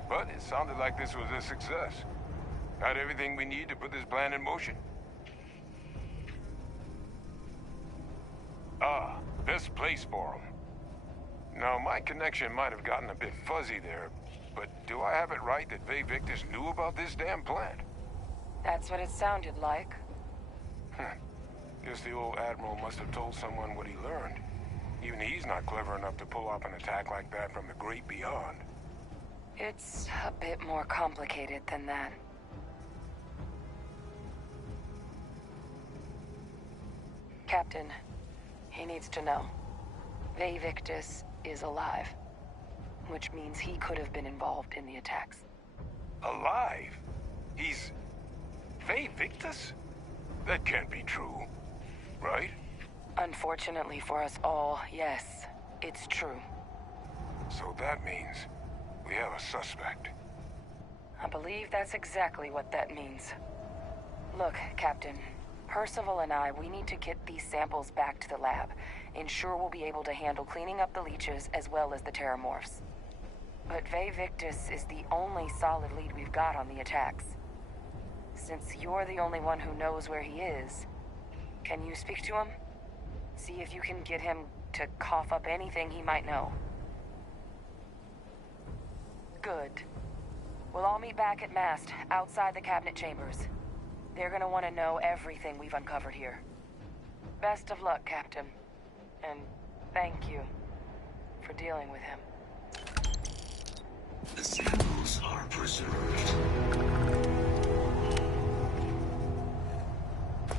but it sounded like this was a success. Got everything we need to put this plan in motion. Ah, this place for 'em. Now, my connection might have gotten a bit fuzzy there, but do I have it right that Vay Victus knew about this damn plant? That's what it sounded like. Guess the old Admiral must have told someone what he learned. Even he's not clever enough to pull off an attack like that from the great beyond. It's a bit more complicated than that. Captain, he needs to know. Vay Victus is alive, which means he could have been involved in the attacks. Alive? He's... Vay Victus? That can't be true, right? Unfortunately for us all, yes, it's true. So that means we have a suspect. I believe that's exactly what that means. Look, Captain, Percival and I, we need to get these samples back to the lab. Ensure we'll be able to handle cleaning up the leeches as well as the terramorphs. But Vay Victus is the only solid lead we've got on the attacks. Since you're the only one who knows where he is, can you speak to him? See if you can get him to cough up anything he might know. Good. We'll all meet back at Mast, outside the cabinet chambers. They're gonna want to know everything we've uncovered here. Best of luck, Captain. And thank you for dealing with him. The samples are preserved.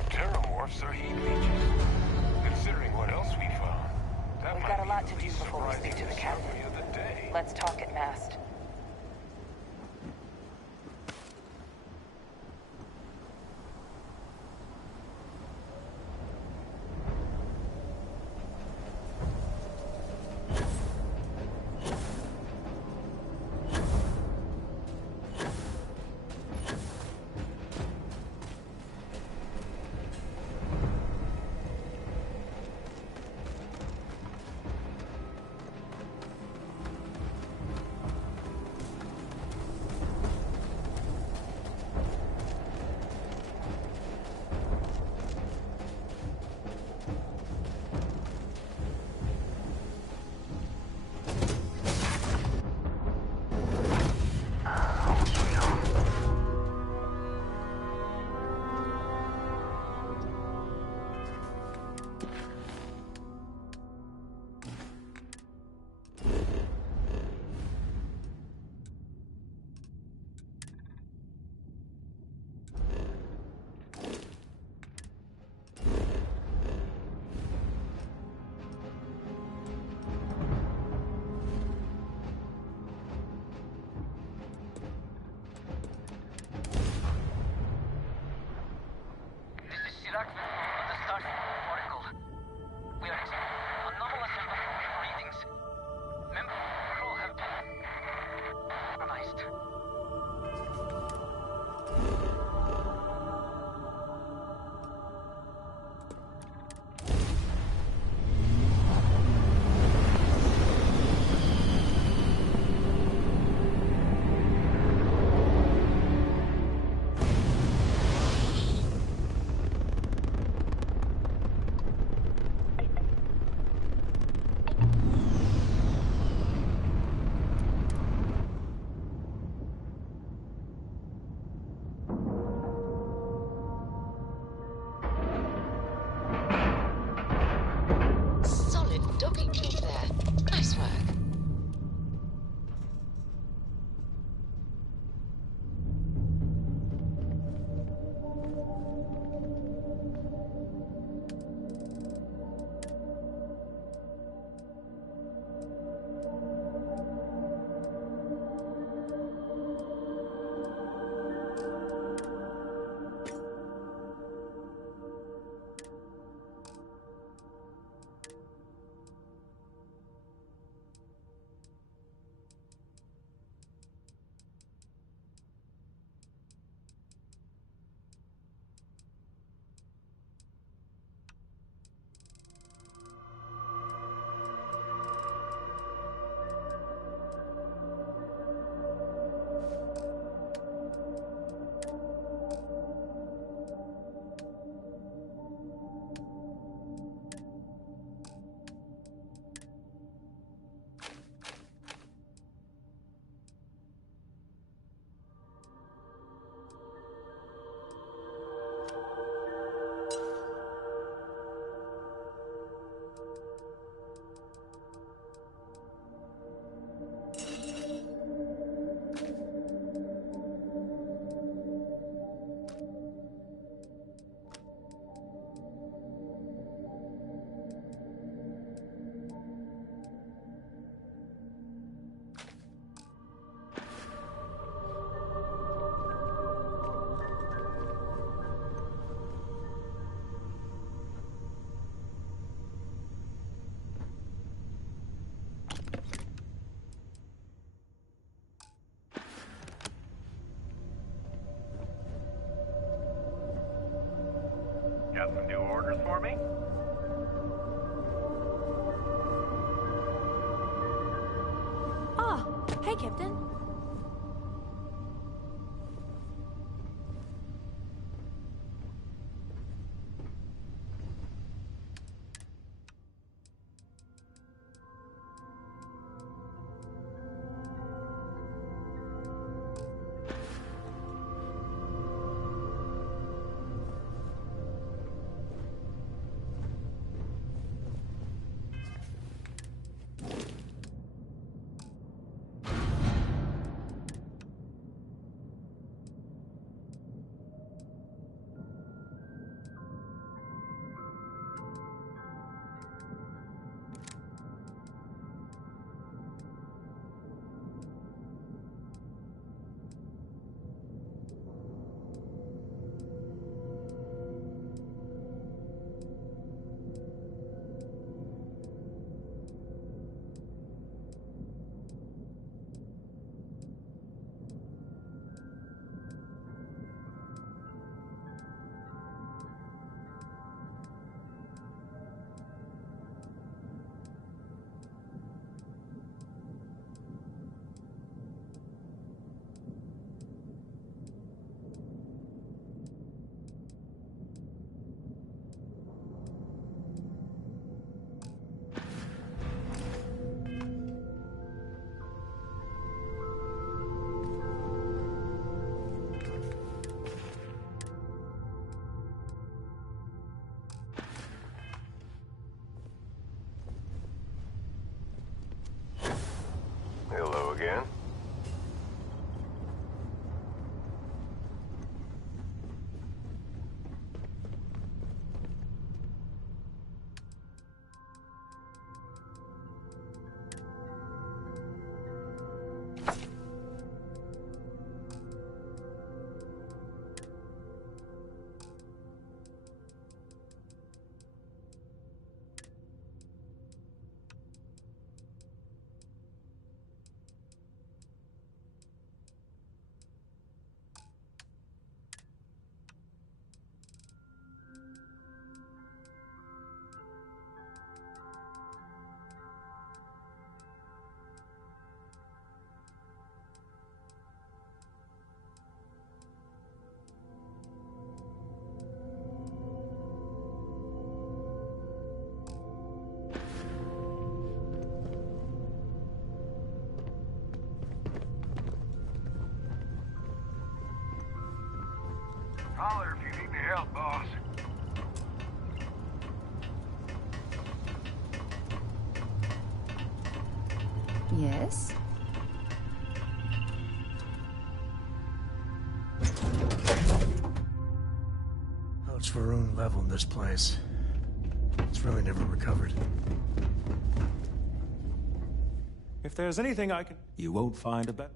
Terramorphs are heat leeches. Considering what else we found, that We've might got a be lot the to do least before we speak to the surprising captain. discovery of the day. Let's talk at Mast. orders for me? Oh, hey, Captain. Hello again. Holler if you need any help, boss. Yes? Oh, it's Varun level in this place. It's really never recovered. If there's anything I can... You won't find a better...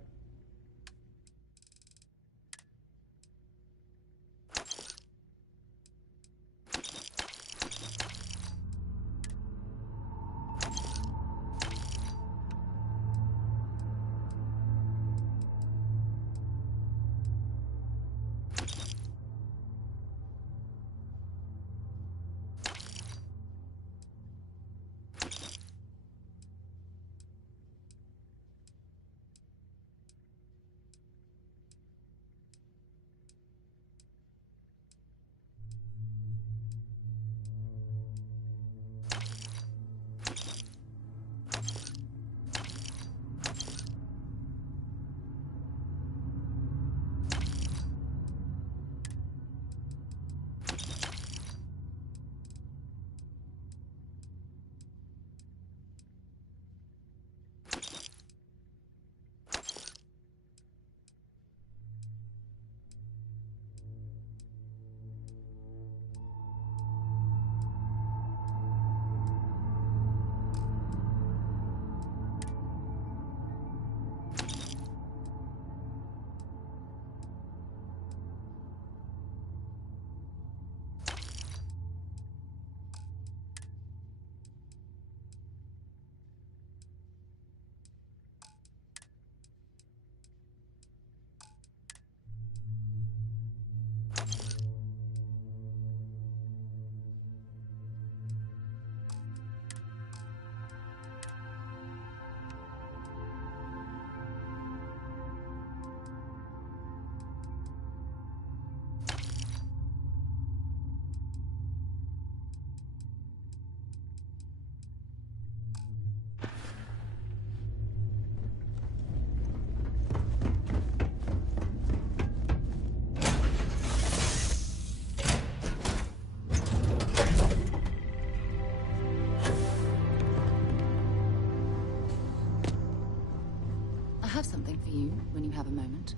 something for you when you have a moment.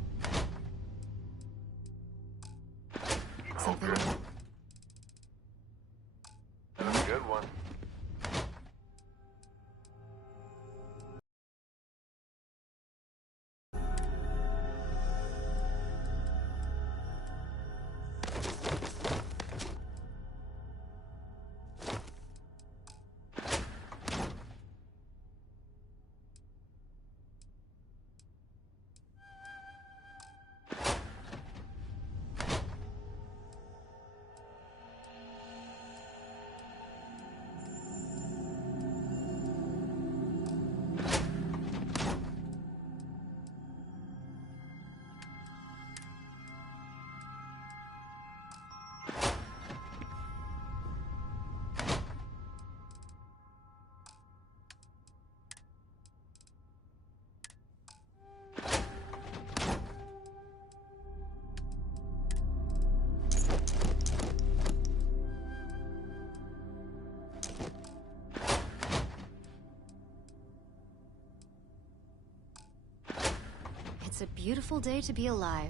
Something... That's a good one. It's a beautiful day to be alive.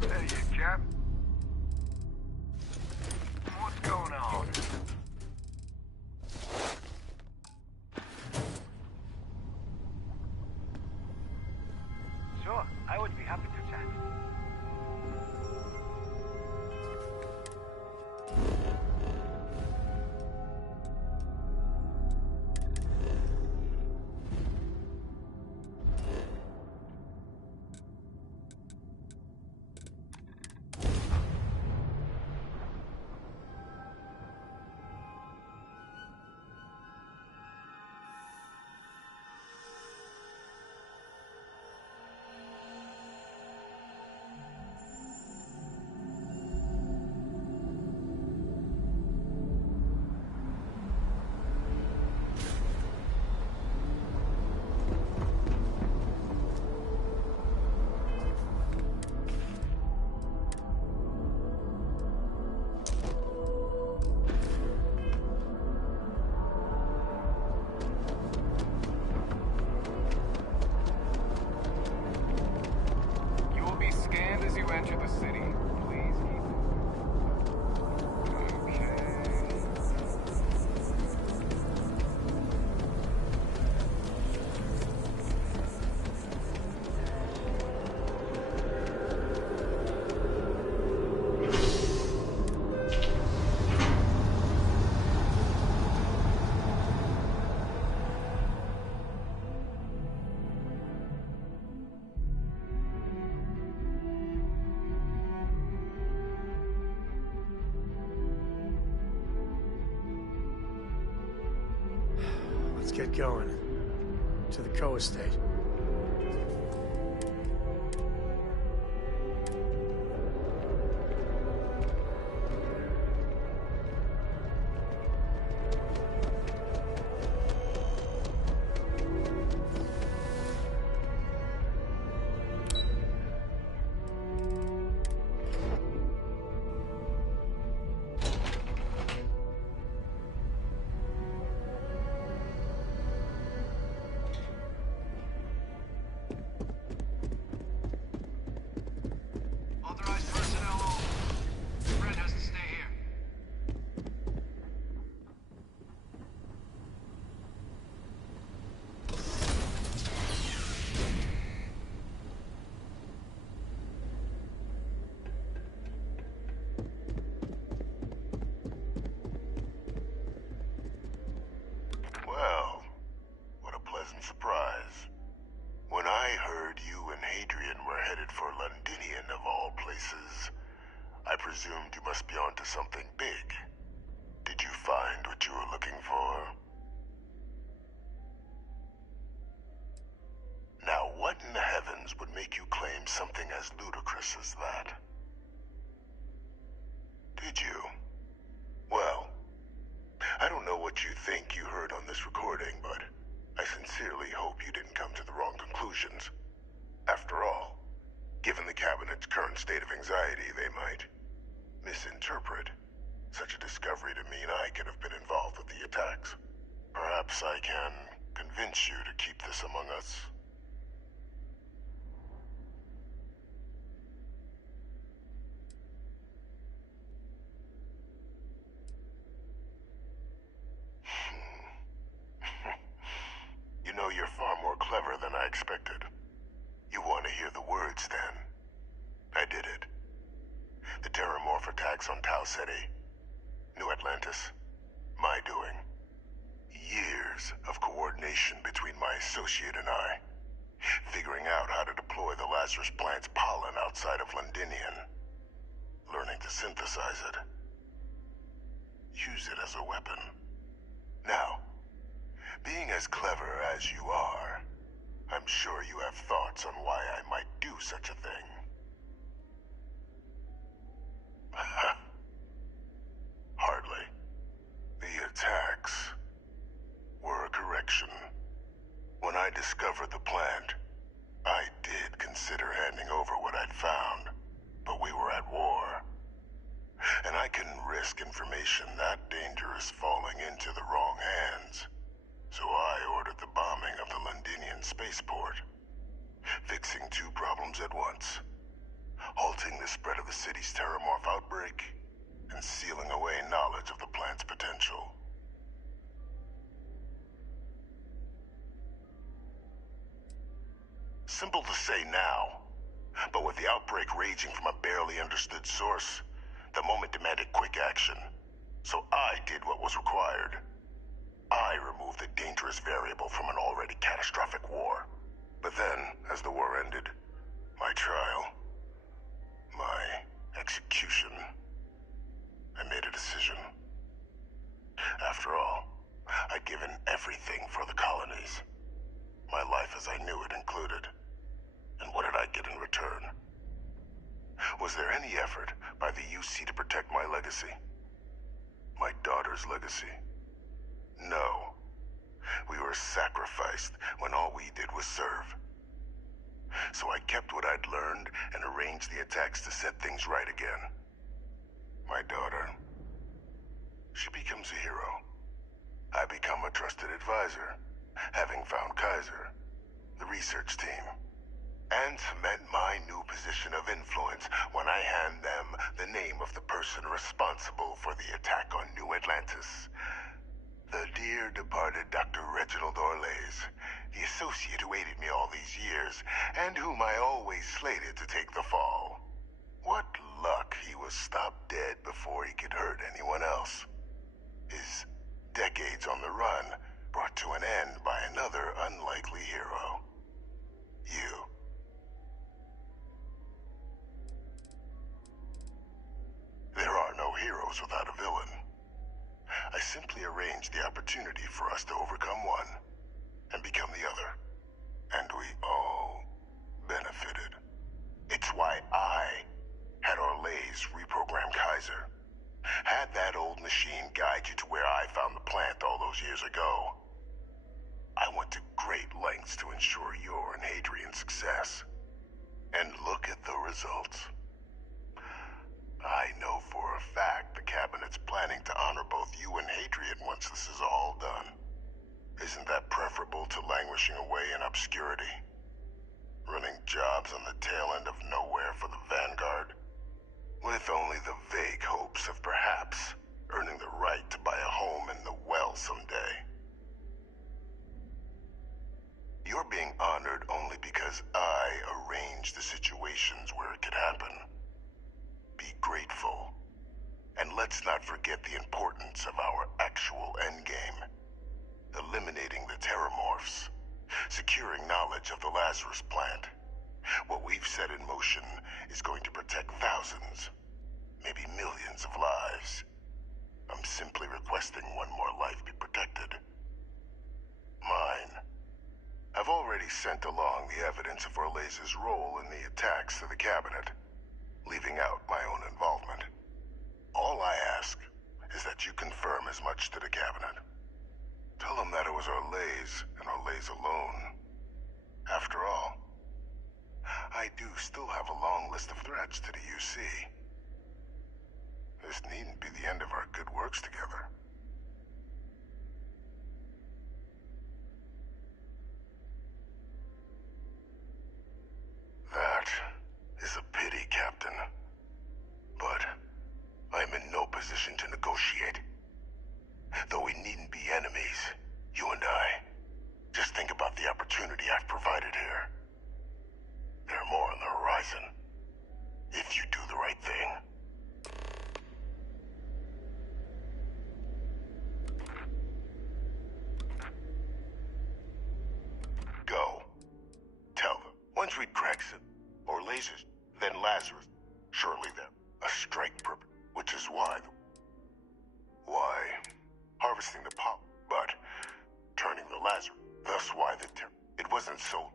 Hey, you chap. What's going on? Sure, I would be happy to chat. You will be scanned as you enter the city. Please keep Let's get going. To the co-estate. Authorized personnel only. Fred has to stay here. Well, what a pleasant surprise. When I heard you and Hadrian were headed for Londinian of all places, I presumed you must be onto something big. Did you find what you were looking for? Now, what in the heavens would make you claim something as ludicrous as that? Did you? Well, I don't know what you think you heard on this recording, but I sincerely hope you didn't come to the wrong conclusions. Given the Cabinet's current state of anxiety, they might misinterpret such a discovery to mean I could have been involved with the attacks. Perhaps I can convince you to keep this among us. You know, you're far more clever than I expected. You want to hear the words, then? I did it. The Terramorph attacks on Tau City, New Atlantis, my doing. Years of coordination between my associate and I, figuring out how to deploy the Lazarus plant's pollen outside of Londinian, learning to synthesize it, use it as a weapon. Now, being as clever as you are, I'm sure you have thoughts on why I might do such a thing. Hardly. The attacks were a correction. When I discovered the plant, I did consider handing over what I'd found, but we were at war. And I couldn't risk information that dangerous falling into the wrong hands. So I ordered the bombing of the Londinian spaceport, fixing two problems at once. Halting the spread of the city's Terramorph outbreak, and sealing away knowledge of the plant's potential. Simple to say now, but with the outbreak raging from a barely understood source, the moment demanded quick action. So I did what was required. I removed the dangerous variable from an already catastrophic war. But then, as the war ended, my trial, my execution, I made a decision. After all, I'd given everything for the colonies. My life as I knew it included. And what did I get in return? Was there any effort by the UC to protect my legacy? My daughter's legacy? No. We were sacrificed when all we did was serve. So I kept what I'd learned and arranged the attacks to set things right again. My daughter, she becomes a hero. I become a trusted advisor, having found Kaiser, the research team, and cement my new position of influence when I hand them the name of the person responsible for the attack on New Atlantis. The dear departed Dr. Reginald Orlays, the associate who aided me all these years, and whom I always slated to take the fall. What luck he was stopped dead before he could hurt anyone else. His decades on the run brought to an end by another unlikely hero. You. There are no heroes without a villain. I simply arranged the opportunity for us to overcome one and become the other. And we all benefited. It's why I had Orlays reprogram Kaiser. Had that old machine guide you to where I found the plant all those years ago. I went to great lengths to ensure your and Hadrian's success. And look at the results. I know for a fact the Cabinet's planning to honor both you and Hadrian once this is all done. Isn't that preferable to languishing away in obscurity? Running jobs on the tail end of nowhere for the Vanguard? With only the vague hopes of perhaps earning the right to buy a home in the well someday. You're being honored only because I arranged the situations where it could happen. Be grateful. And let's not forget the importance of our actual endgame. Eliminating the Terramorphs. Securing knowledge of the Lazarus plant. What we've set in motion is going to protect thousands, maybe millions of lives. I'm simply requesting one more life be protected. Mine. I've already sent along the evidence of Orlays' role in the attacks to the Cabinet, leaving out my own involvement. All I ask is that you confirm as much to the Cabinet. Tell them that it was Orlays and Orlays alone. After all, I do still have a threats to the UC. This needn't be the end of our good works together. That is a pity, Captain. But I'm in no position to negotiate. Though we needn't be enemies, you and I. Just think about the opportunity I've provided here. There are more on the horizon. If you do the right thing. Go. Tell them. Once we crack some, or lasers, then Lazarus. Surely then, a strike purpose, which is why harvesting the pop, but turning the Lazarus. Thus why it wasn't so.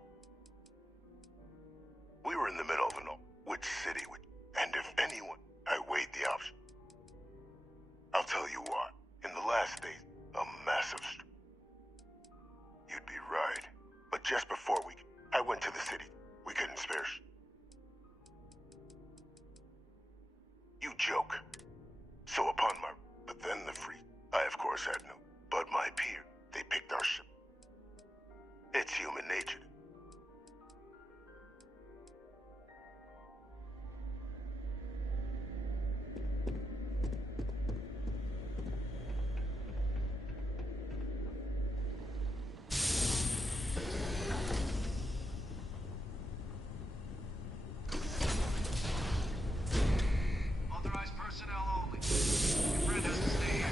We were in the middle of which city would, and if anyone, I weighed the option. I'll tell you what, in the last days, a massive You'd be right, but just before I went to the city, we couldn't spare You joke. So but then the free, I of course had no, but my peer, they picked our ship. It's human nature. Authorized personnel only. Your friend has to stay here.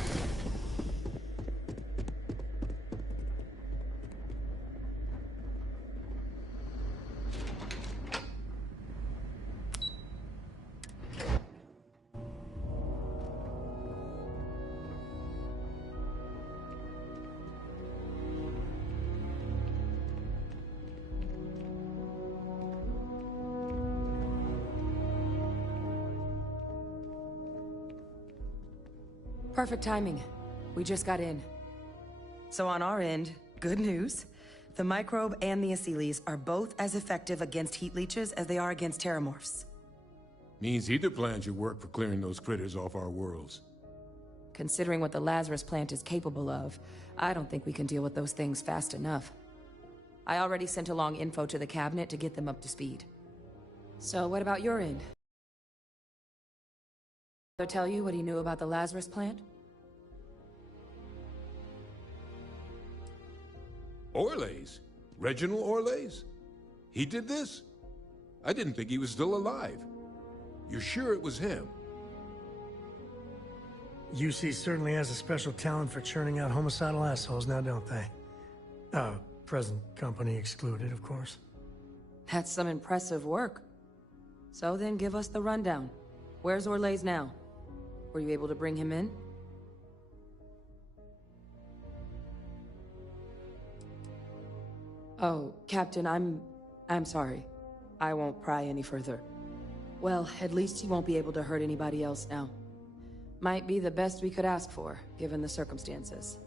Perfect timing. We just got in. So on our end, good news. The microbe and the Asylees are both as effective against heat leeches as they are against terramorphs. Means either plan should work for clearing those critters off our worlds. Considering what the Lazarus plant is capable of, I don't think we can deal with those things fast enough. I already sent along info to the cabinet to get them up to speed. So what about your end? Did tell you what he knew about the Lazarus plant? Orlays? Reginald Orlays? He did this? I didn't think he was still alive. You're sure it was him? UC certainly has a special talent for churning out homicidal assholes now, don't they? Present company excluded, of course. That's some impressive work. So then give us the rundown. Where's Orlays now? Were you able to bring him in? Oh, Captain, I'm sorry. I won't pry any further. Well, at least he won't be able to hurt anybody else now. Might be the best we could ask for, given the circumstances.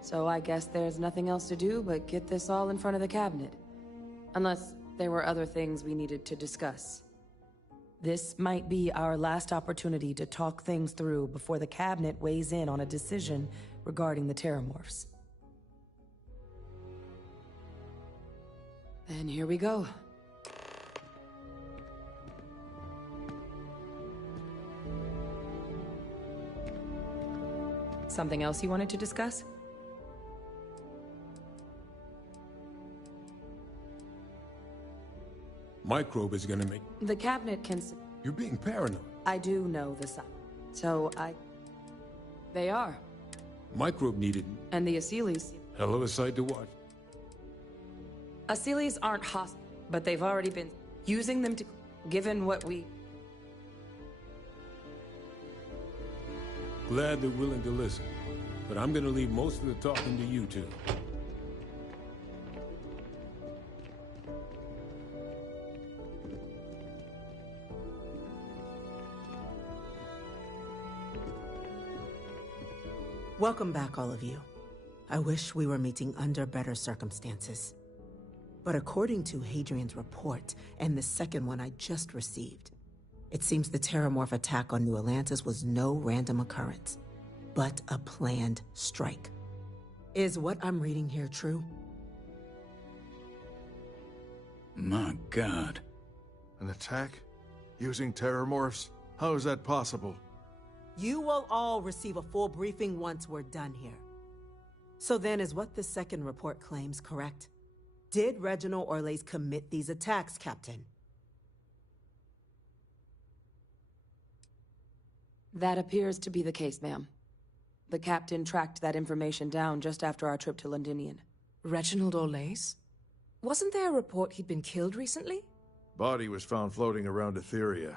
So I guess there's nothing else to do but get this all in front of the cabinet. Unless there were other things we needed to discuss. This might be our last opportunity to talk things through before the cabinet weighs in on a decision regarding the terramorphs. Then here we go. Something else you wanted to discuss? Microbe is gonna make... The cabinet can... You're being paranoid. I do know the sign. So They are. Microbe needed... And the Asylees... Hell of a sight to watch. Asylees aren't hostile, but they've already been using them to... Given what we... Glad they're willing to listen. But I'm gonna leave most of the talking to you two. Welcome back, all of you. I wish we were meeting under better circumstances. But according to Hadrian's report, and the second one I just received, It seems the Terramorph attack on New Atlantis was no random occurrence, but a planned strike. Is what I'm reading here true? My God. An attack? Using Terramorphs? How is that possible? You will all receive a full briefing once we're done here. So then, is what the second report claims correct? Did Reginald Orlais commit these attacks, Captain? That appears to be the case, ma'am. The captain tracked that information down just after our trip to Londinian. Reginald Orlais? Wasn't there a report he'd been killed recently? Body was found floating around Etheria.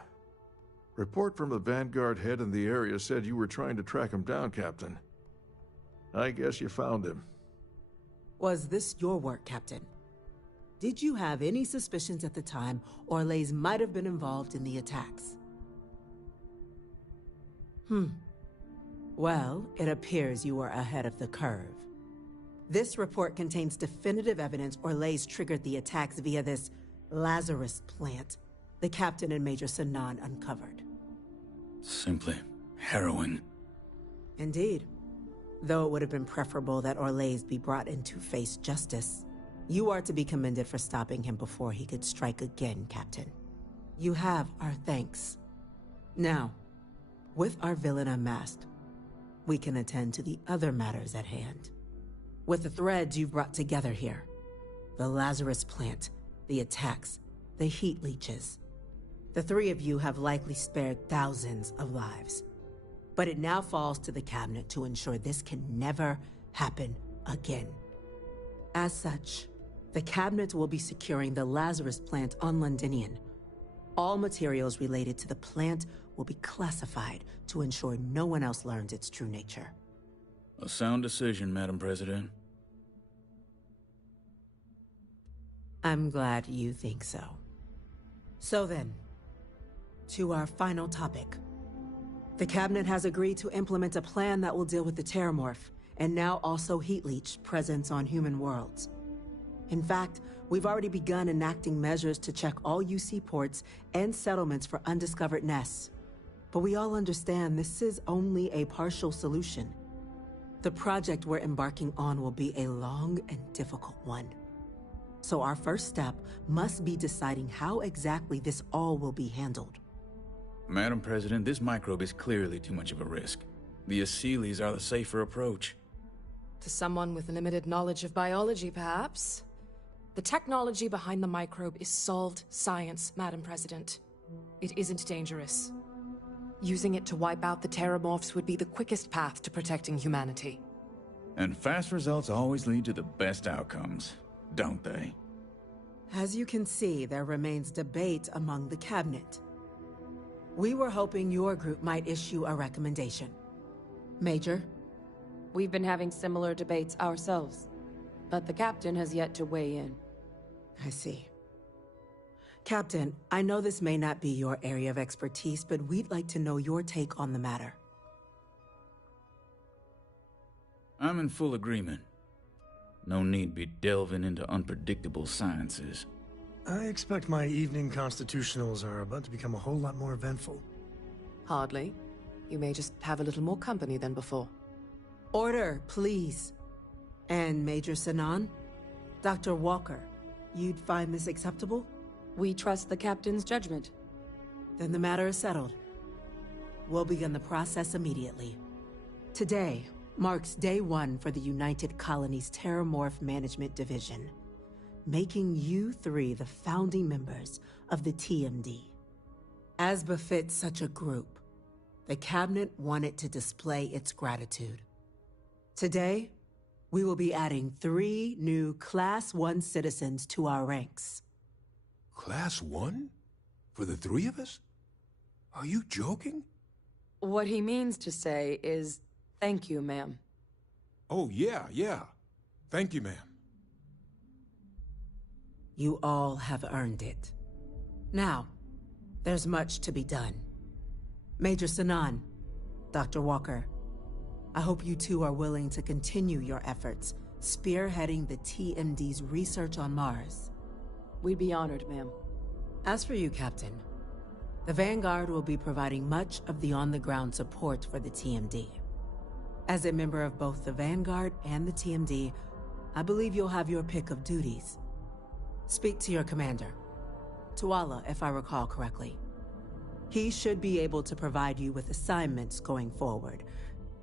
Report from the Vanguard head in the area said you were trying to track him down, Captain. I guess you found him. Was this your work, Captain? Did you have any suspicions at the time Orlais might have been involved in the attacks? Well, it appears you were ahead of the curve. This report contains definitive evidence Orlais triggered the attacks via this Lazarus plant the Captain and Major Sinan uncovered. Simply harrowing. Indeed. Though it would have been preferable that Orlais be brought in to face justice, you are to be commended for stopping him before he could strike again, Captain. You have our thanks. Now, with our villain unmasked, we can attend to the other matters at hand. With the threads you've brought together here, the Lazarus plant, the attacks, the heat leeches, the three of you have likely spared thousands of lives. But it now falls to the Cabinet to ensure this can never happen again. As such, the Cabinet will be securing the Lazarus plant on Londinian. All materials related to the plant will be classified to ensure no one else learns its true nature. A sound decision, Madam President. I'm glad you think so. So then, to our final topic. The Cabinet has agreed to implement a plan that will deal with the Terramorph, and now also Heat Leech presence on human worlds. In fact, we've already begun enacting measures to check all UC ports and settlements for undiscovered nests. But we all understand this is only a partial solution. The project we're embarking on will be a long and difficult one. So our first step must be deciding how exactly this all will be handled. Madam President, this microbe is clearly too much of a risk. The Asylees are the safer approach. To someone with limited knowledge of biology, perhaps? The technology behind the microbe is solved science, Madam President. It isn't dangerous. Using it to wipe out the Terramorphs would be the quickest path to protecting humanity. And fast results always lead to the best outcomes, don't they? As you can see, there remains debate among the Cabinet. We were hoping your group might issue a recommendation. Major? We've been having similar debates ourselves, but the Captain has yet to weigh in. I see. Captain, I know this may not be your area of expertise, but we'd like to know your take on the matter. I'm in full agreement. No need be delving into unpredictable sciences. I expect my evening constitutionals are about to become a whole lot more eventful. Hardly. You may just have a little more company than before. Order, please. And Major Sinan? Dr. Walker, you'd find this acceptable? We trust the Captain's judgment. Then the matter is settled. We'll begin the process immediately. Today marks day one for the United Colonies Terramorph Management Division, making you three the founding members of the TMD. As befits such a group, the Cabinet wanted to display its gratitude. Today, we will be adding 3 new Class 1 citizens to our ranks. Class 1? For the 3 of us? Are you joking? What he means to say is, thank you, ma'am. Oh, yeah. Thank you, ma'am. You all have earned it. Now, there's much to be done. Major Sinan, Dr. Walker, I hope you two are willing to continue your efforts, spearheading the TMD's research on Mars. We'd be honored, ma'am. As for you, Captain, The Vanguard will be providing much of the on-the-ground support for the TMD. As a member of both the Vanguard and the TMD, I believe you'll have your pick of duties. Speak to your commander, Tuala, if I recall correctly. He should be able to provide you with assignments going forward,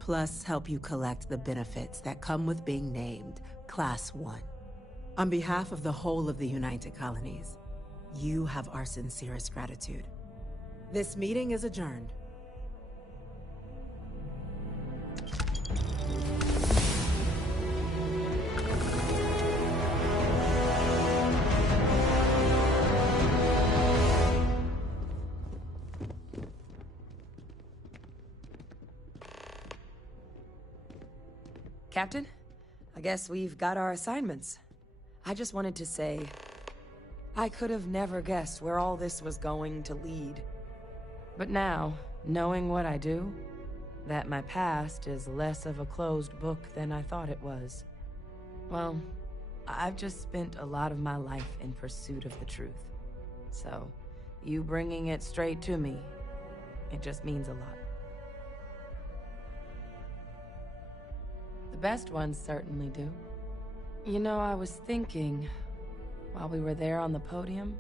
plus help you collect the benefits that come with being named Class 1. On behalf of the whole of the United Colonies, you have our sincerest gratitude. This meeting is adjourned. Captain, I guess we've got our assignments. I just wanted to say, I could have never guessed where all this was going to lead. But now, knowing what I do, that my past is less of a closed book than I thought it was. Well, I've just spent a lot of my life in pursuit of the truth. So, you bringing it straight to me, it just means a lot. The best ones certainly do. You know, I was thinking, while we were there on the podium,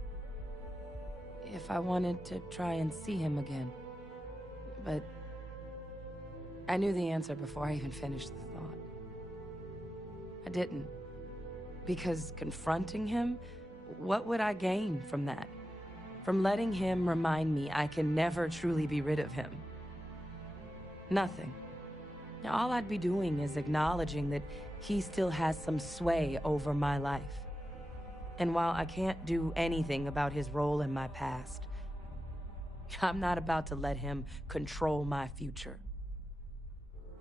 if I wanted to try and see him again. But I knew the answer before I even finished the thought. I didn't. Because confronting him, what would I gain from that? From letting him remind me I can never truly be rid of him? Nothing. Now, all I'd be doing is acknowledging that he still has some sway over my life. And while I can't do anything about his role in my past, I'm not about to let him control my future.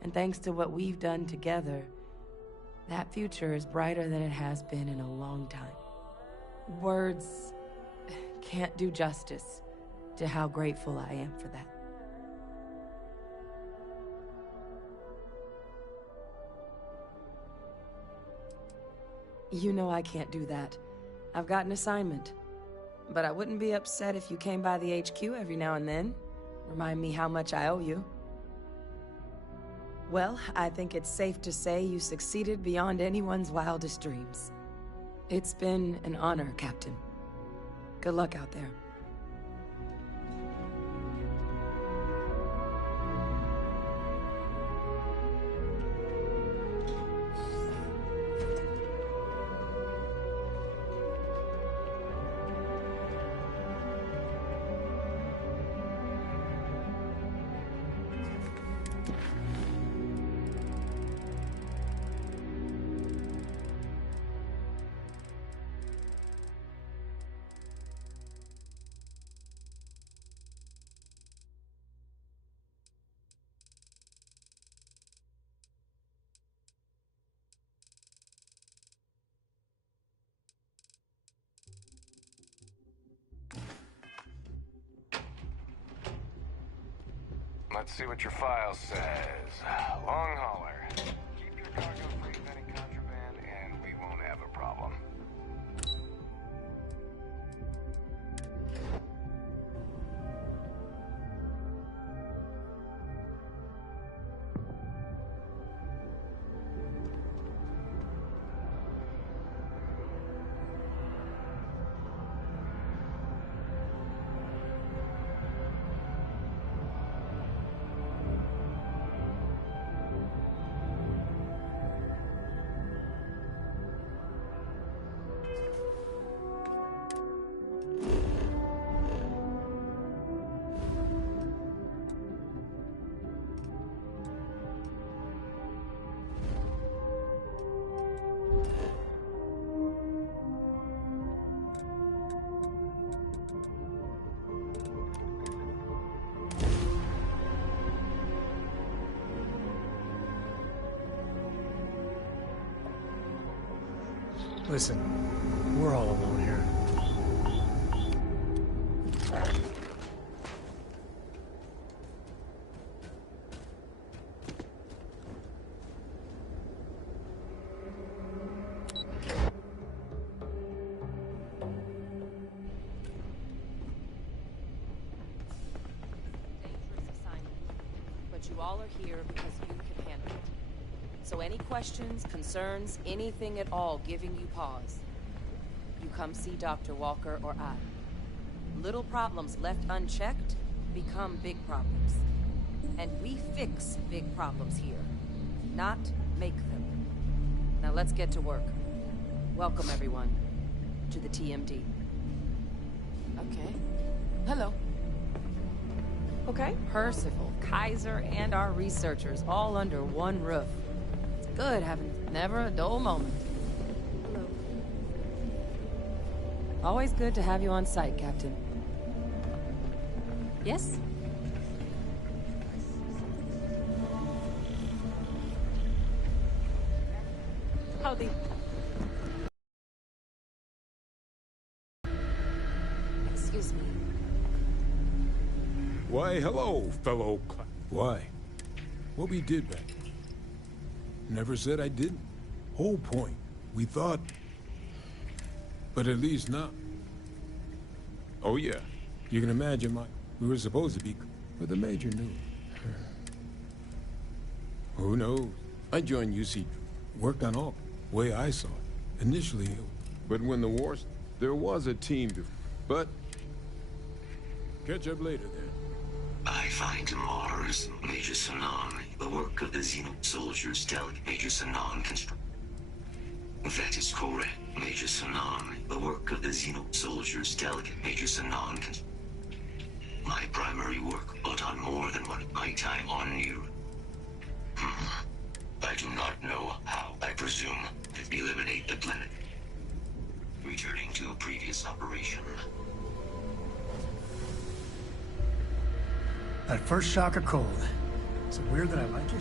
And thanks to what we've done together, that future is brighter than it has been in a long time. Words can't do justice to how grateful I am for that. You know I can't do that. I've got an assignment. But I wouldn't be upset if you came by the HQ every now and then. Remind me how much I owe you. Well, I think it's safe to say you succeeded beyond anyone's wildest dreams. It's been an honor, Captain. Good luck out there. Let's see what your file says. Long hauler. Keep your cargo free of any contraband, and we won't have a problem. Listen, we're all alone here. but you all are here because you can handle it. So any questions, concerns, anything at all giving you pause, you come see Dr. Walker or I. Little problems left unchecked become big problems. And we fix big problems here, not make them. Now let's get to work. Welcome, everyone, to the TMD. Okay. Hello. Okay. Percival, Kaiser, and our researchers all under one roof. It's good having never a dull moment. Hello. Always good to have you on site, Captain. Yes? Howdy. Excuse me. Why, hello, fellow Why? What we did back then? Never said I didn't. Whole point. We thought... But at least now... Oh yeah. You can imagine we were supposed to be... But the Major knew. Who knows? I joined UC... Worked on all... Way I saw it. Initially... But when the war... There was a team to... But... Catch up later then. I find Mars, Major Sanan, the work of the Xeno soldiers delegate Major Sanan construct. That is correct, Major Sanan, the work of the Xeno soldiers delegate Major Sanan construct. My primary work put on more than one of my time on Nier. I do not know how, I presume, to eliminate the planet. Returning to a previous operation. That first shock of cold. Is it weird that I like it?